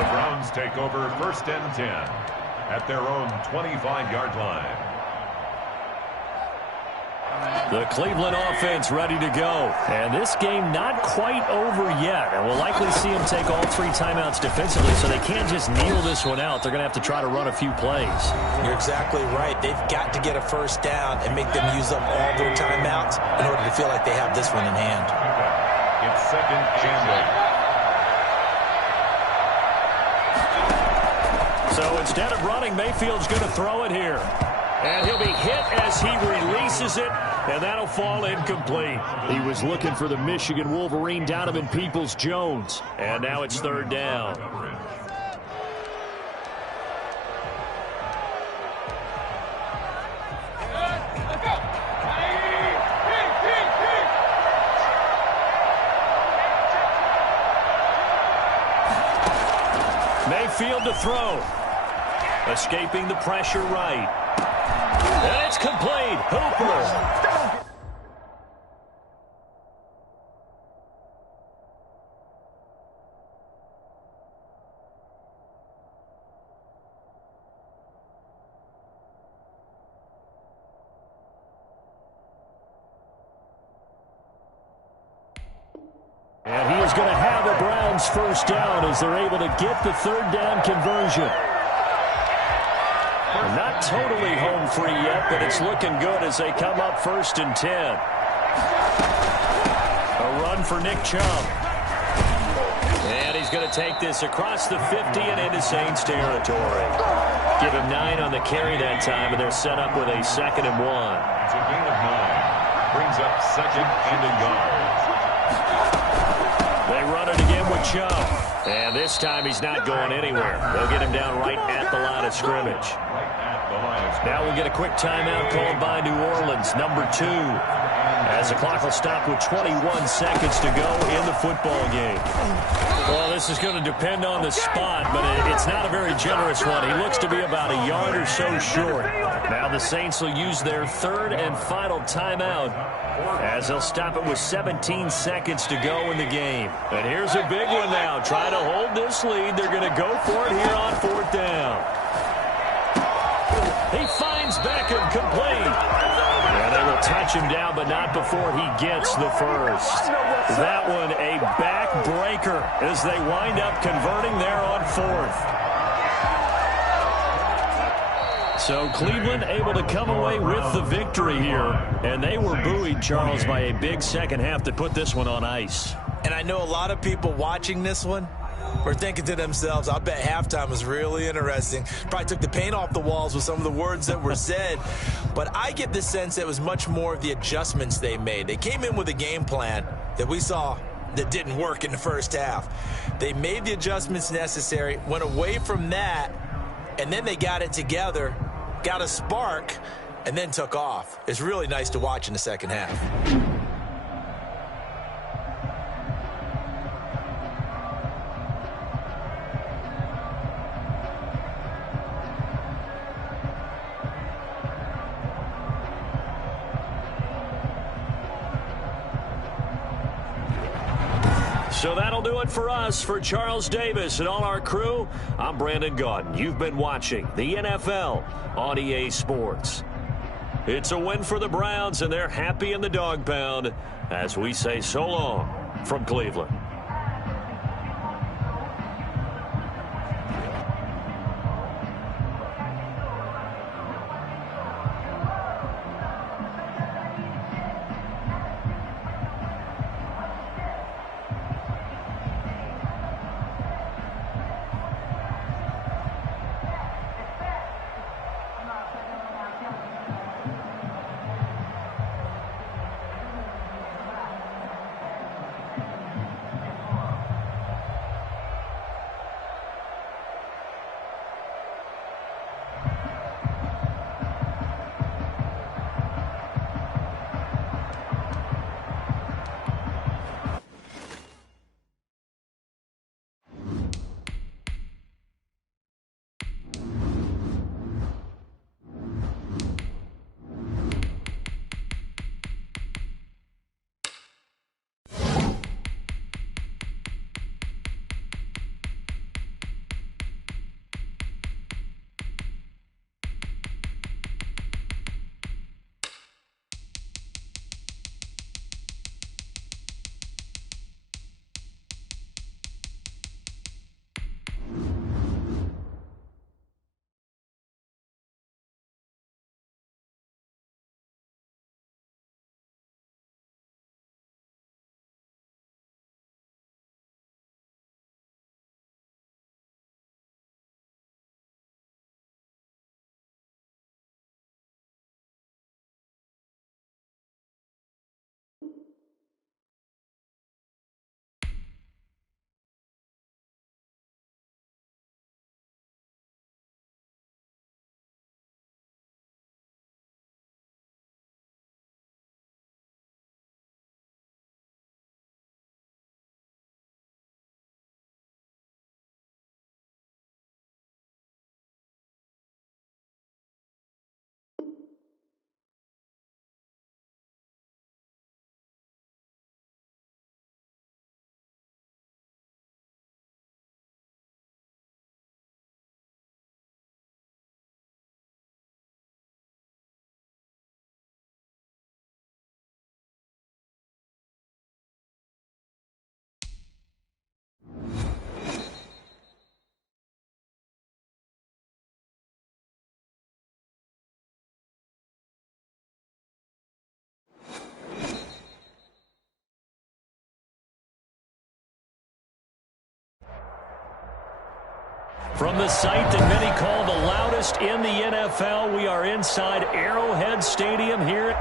The Browns take over 1st and 10 at their own 25-yard line. The Cleveland offense ready to go. And this game not quite over yet. And we'll likely see them take all 3 timeouts defensively, so they can't just kneel this one out. They're going to have to try to run a few plays. You're exactly right. They've got to get a first down and make them use up all their timeouts in order to feel like they have this one in hand. It's 2nd and 8. So instead of running, Mayfield's going to throw it here. And he'll be hit as he releases it, and that'll fall incomplete. He was looking for the Michigan Wolverine, Donovan Peoples-Jones. And now it's 3rd down. Mayfield to throw. Escaping the pressure right. And it's complete. Hooper. And he is going to have the Browns first down as they're able to get the 3rd down conversion. Not totally home free yet, but it's looking good as they come up 1st and 10. A run for Nick Chubb. And he's going to take this across the 50 and into Saints territory. Give him 9 on the carry that time, and they're set up with a 2nd and 1. It's a gain of 9. Brings up 2nd and a yard. They run it again with Chubb. And this time he's not going anywhere. They'll get him down right at the line of scrimmage. Now we'll get a quick timeout called by New Orleans, number 2. As the clock will stop with 21 seconds to go in the football game. Well, this is going to depend on the spot, but it's not a very generous one. He looks to be about a yard or so short. Now the Saints will use their 3rd and final timeout as they'll stop it with 17 seconds to go in the game. And here's a big one now. Try to hold this lead. They're going to go for it here on 4th down. He finds Beckham complete. And they will touch him down, but not before he gets the first. That one a backbreaker as they wind up converting there on 4th. So Cleveland able to come away with the victory here. And they were buoyed, Charles, by a big second half that put this one on ice. And I know a lot of people watching this one, were thinking to themselves, I bet halftime was really interesting. Probably took the paint off the walls with some of the words that were said. But I get the sense that it was much more of the adjustments they made. They came in with a game plan that we saw that didn't work in the first half. They made the adjustments necessary, went away from that, and then they got it together, got a spark, and then took off. It's really nice to watch in the second half. So that'll do it for us. For Charles Davis and all our crew, I'm Brandon Gaudin. You've been watching the NFL on EA Sports. It's a win for the Browns, and they're happy in the dog pound as we say so long from Cleveland. From the site that many call the loudest in the NFL, we are inside Arrowhead Stadium here.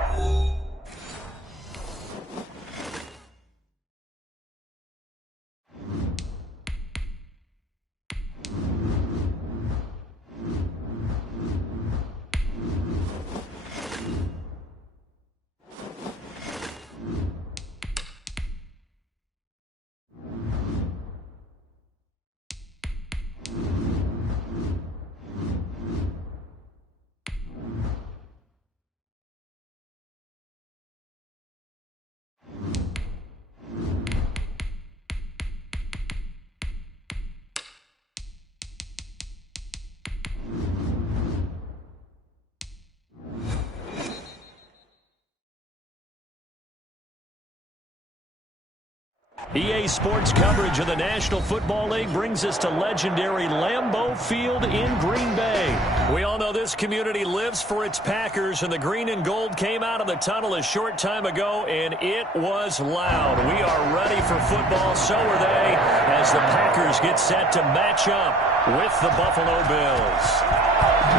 EA Sports coverage of the National Football League brings us to legendary Lambeau Field in Green Bay. We all know this community lives for its Packers, and the green and gold came out of the tunnel a short time ago, and it was loud. We are ready for football, so are they, as the Packers get set to match up with the Buffalo Bills.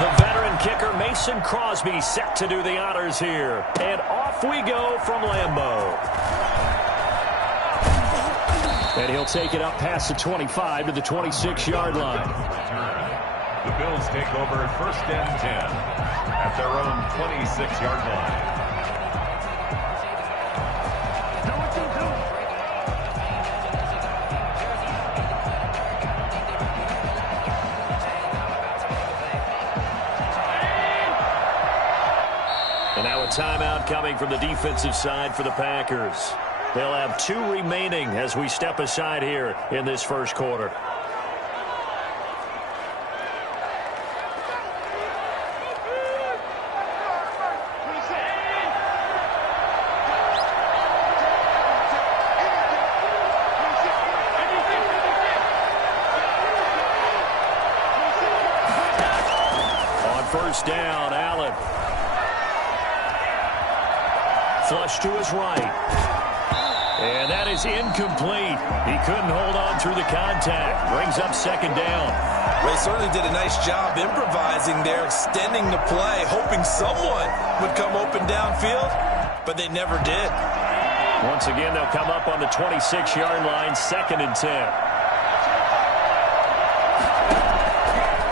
The veteran kicker Mason Crosby set to do the honors here, and off we go from Lambeau. And he'll take it up past the 25 to the 26-yard line. The Bills take over first and 10 at their own 26-yard line. And now a timeout coming from the defensive side for the Packers. They'll have 2 remaining as we step aside here in this first quarter. On first down, Allen. Flush to his right. And that is incomplete. He couldn't hold on through the contact. Brings up second down. They certainly did a nice job improvising there, extending the play, hoping someone would come open downfield, but they never did. Once again, they'll come up on the 26-yard line, second and 10.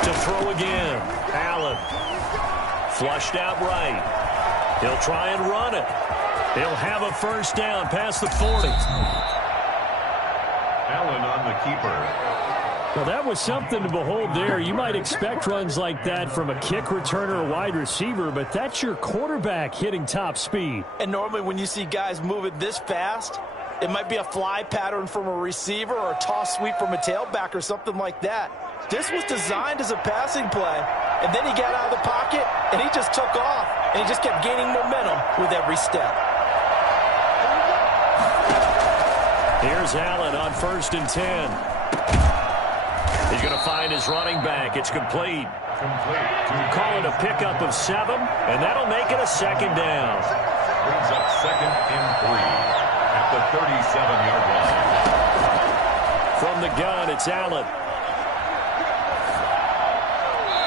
To throw again, Allen. Flushed out right. He'll try and run it. He'll have a first down past the 40. Allen on the keeper. Well, that was something to behold there. You might expect runs like that from a kick returner or wide receiver, but that's your quarterback hitting top speed. And normally when you see guys moving this fast, it might be a fly pattern from a receiver or a toss sweep from a tailback or something like that. This was designed as a passing play, and then he got out of the pocket, and he just took off, and he just kept gaining momentum with every step. Here's Allen on first and 10. He's going to find his running back. It's complete. Call it a pickup of 7, and that'll make it a second down. Brings up second and 3 at the 37-yard line. From the gun, it's Allen.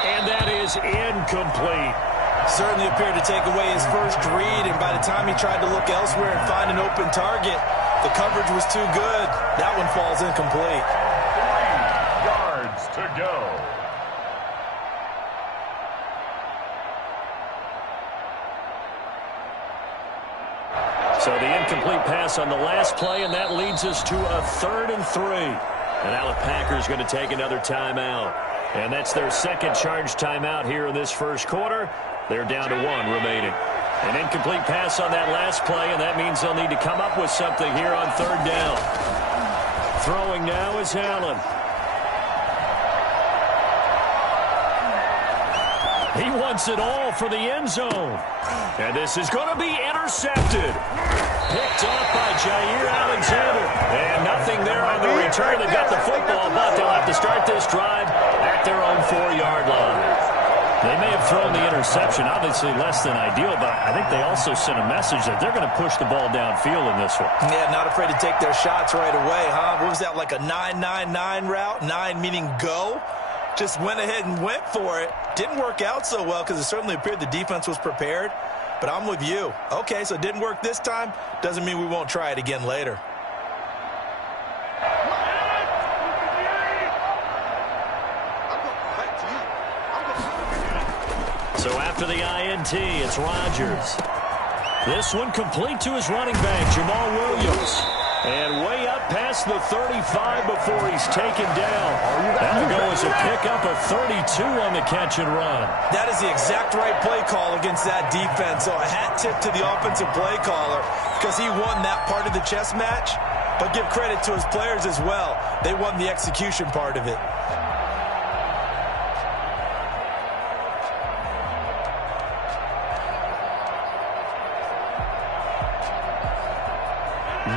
And that is incomplete. Certainly appeared to take away his first read, and by the time he tried to look elsewhere and find an open target, the coverage was too good. That one falls incomplete. 3 yards to go. So the incomplete pass on the last play, and that leads us to a 3rd and 3. And now the Packers going to take another timeout. And that's their second charge timeout here in this first quarter. They're down to 1 remaining. An incomplete pass on that last play, and that means they'll need to come up with something here on 3rd down. Throwing now is Allen. He wants it all for the end zone. And this is going to be intercepted. Picked off by Jair Alexander. And nothing there on the return. They got the football, but they'll have to start this drive at their own 4-yard line. They may have thrown the interception, obviously less than ideal, but I think they also sent a message that they're going to push the ball downfield in this one. Yeah, not afraid to take their shots right away, huh? What was that, like a 9-9-9 route? 9 meaning go? Just went ahead and went for it. Didn't work out so well because it certainly appeared the defense was prepared. But I'm with you. Okay, so it didn't work this time. Doesn't mean we won't try it again later. So after the INT, it's Rodgers. This one complete to his running back, Jamal Williams. And way up past the 35 before he's taken down. That'll go as a pickup of 32 on the catch and run. That is the exact right play call against that defense. So a hat tip to the offensive play caller because he won that part of the chess match. But give credit to his players as well. They won the execution part of it.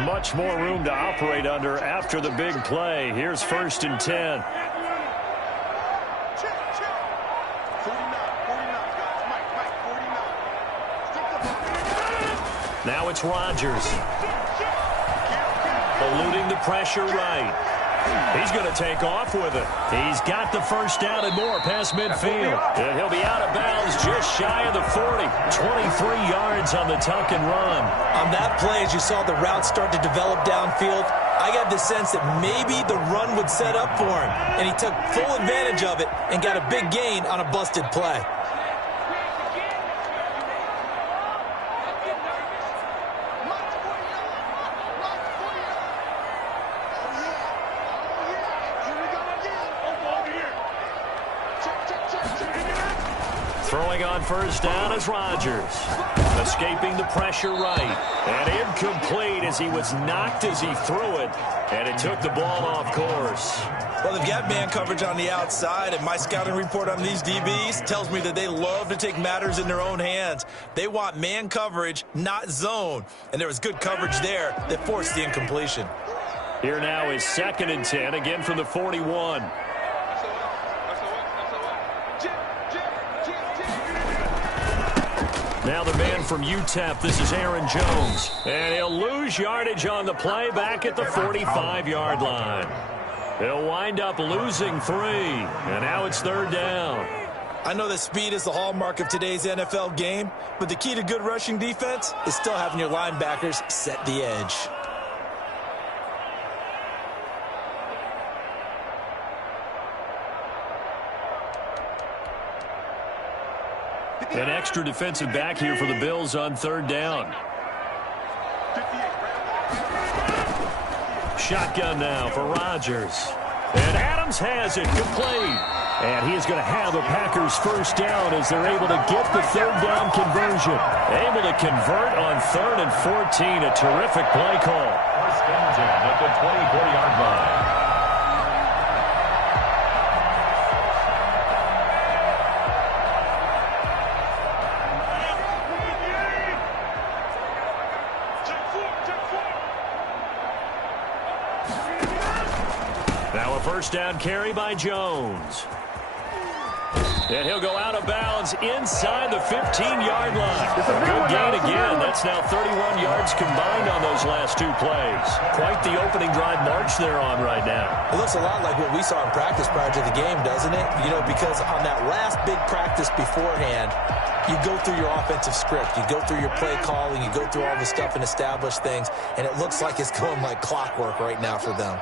Much more room to operate under after the big play. Here's 1st and 10. Now it's Rodgers. Eluding the pressure right. He's going to take off with it. He's got the first down and more past midfield. And he'll be out of bounds just shy of the 40. 23 yards on the tuck and run. On that play, as you saw the route start to develop downfield, I got the sense that maybe the run would set up for him. And he took full advantage of it and got a big gain on a busted play. Throwing on first down is Rodgers. Escaping the pressure right. And incomplete as he was knocked as he threw it. And it took the ball off course. Well, they've got man coverage on the outside, and my scouting report on these DBs tells me that they love to take matters in their own hands. They want man coverage, not zone. And there was good coverage there that forced the incompletion. Here now is 2nd and 10, again from the 41. Now the man from UTEP, this is Aaron Jones. And he'll lose yardage on the play back at the 45-yard line. He'll wind up losing 3. And now it's 3rd down. I know that speed is the hallmark of today's NFL game, but the key to good rushing defense is still having your linebackers set the edge. An extra defensive back here for the Bills on 3rd down. Shotgun now for Rodgers. And Adams has it complete. And he is going to have the Packers first down as they're able to get the 3rd down conversion. Able to convert on 3rd and 14. A terrific play call. 1st and 10 at the 24-yard line. Now a first down carry by Jones. And he'll go out of bounds inside the 15-yard line. A good gain again. That's now 31 yards combined on those last 2 plays. Quite the opening drive march they're on right now. It looks a lot like what we saw in practice prior to the game, doesn't it? You know, because on that last big practice beforehand, you go through your offensive script. You go through your play calling. You go through all the stuff and establish things. And it looks like it's going like clockwork right now for them.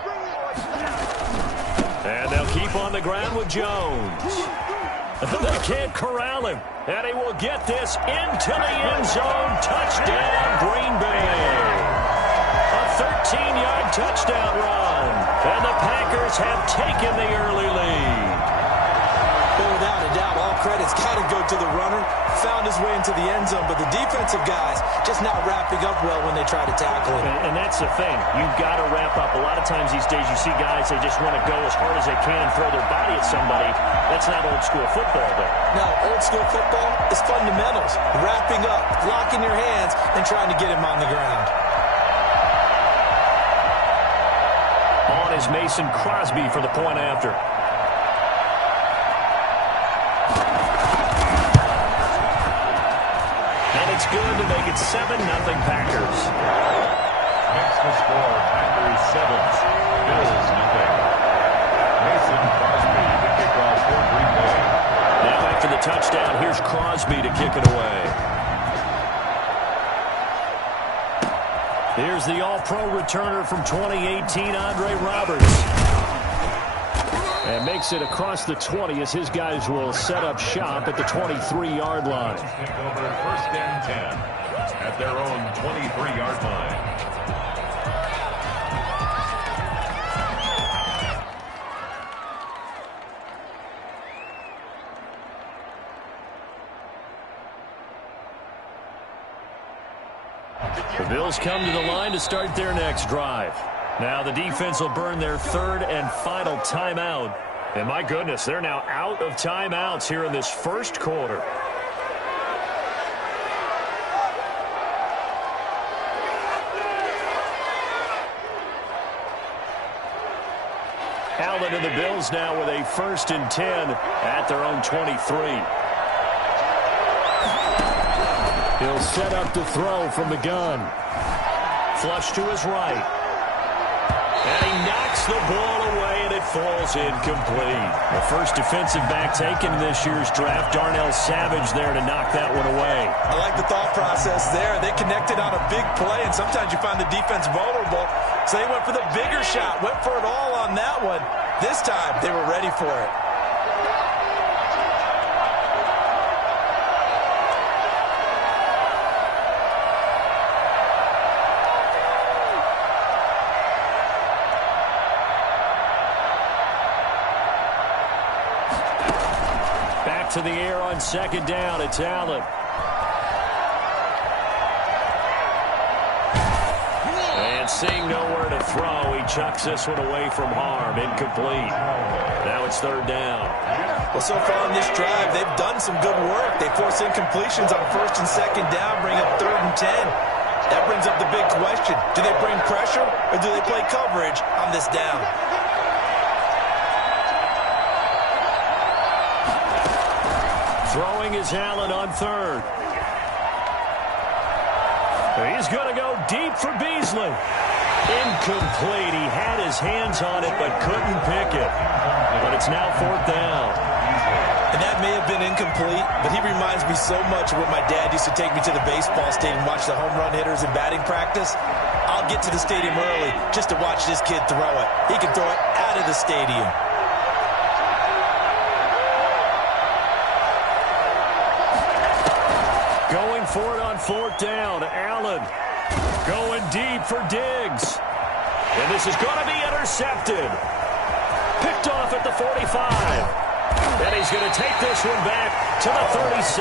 And they'll keep on the ground with Jones. They can't corral him. And he will get this into the end zone. Touchdown, Green Bay. A 13-yard touchdown run. And the Packers have taken the early lead. Well, without a doubt, all credit's got to go to the runner. Found his way into the end zone, but the defensive guys just not wrapping up well when they try to tackle him. And that's the thing. You've got to wrap up. A lot of times these days you see guys, they just want to go as hard as they can, throw their body at somebody. That's not old school football, though. No, old school football is fundamentals. Wrapping up, locking your hands, and trying to get him on the ground. On is Mason Crosby for the point after. It's good to make it 7-0 Packers. Next to score, Packers 7, Bills nothing. Mason Crosby to kick off for Green Bay. Now after the touchdown, here's Crosby to kick it away. Here's the All-Pro returner from 2018, Andre Roberts. And makes it across the 20 as his guys will set up shop at the 23-yard line. Take over 1st and 10 at their own 23-yard line. The Bills come to the line to start their next drive. Now the defense will burn their 3rd and final timeout. And my goodness, they're now out of timeouts here in this first quarter. Allen and the Bills now with a 1st and 10 at their own 23. He'll set up to throw from the gun. Flush to his right. And he knocks the ball away, and it falls incomplete. The first defensive back taken in this year's draft, Darnell Savage there to knock that one away. I like the thought process there. They connected on a big play, and sometimes you find the defense vulnerable. So they went for the bigger shot, went for it all on that one. This time, they were ready for it. To the air on 2nd down. It's Allen. And seeing nowhere to throw, he chucks this one away from harm. Incomplete. Now it's 3rd down. Well, so far on this drive, they've done some good work. They force incompletions on 1st and 2nd down, bring up 3rd and 10. That brings up the big question. Do they bring pressure, or do they play coverage on this down? Throwing is Allen on 3rd. He's going to go deep for Beasley. Incomplete. He had his hands on it but couldn't pick it. But it's now 4th down. And that may have been incomplete, but he reminds me so much of when my dad used to take me to the baseball stadium and watch the home run hitters in batting practice. I'll get to the stadium early just to watch this kid throw it. He can throw it out of the stadium. Going for it on 4th down. Allen going deep for Diggs. And this is going to be intercepted. Picked off at the 45. And he's going to take this one back to the 36.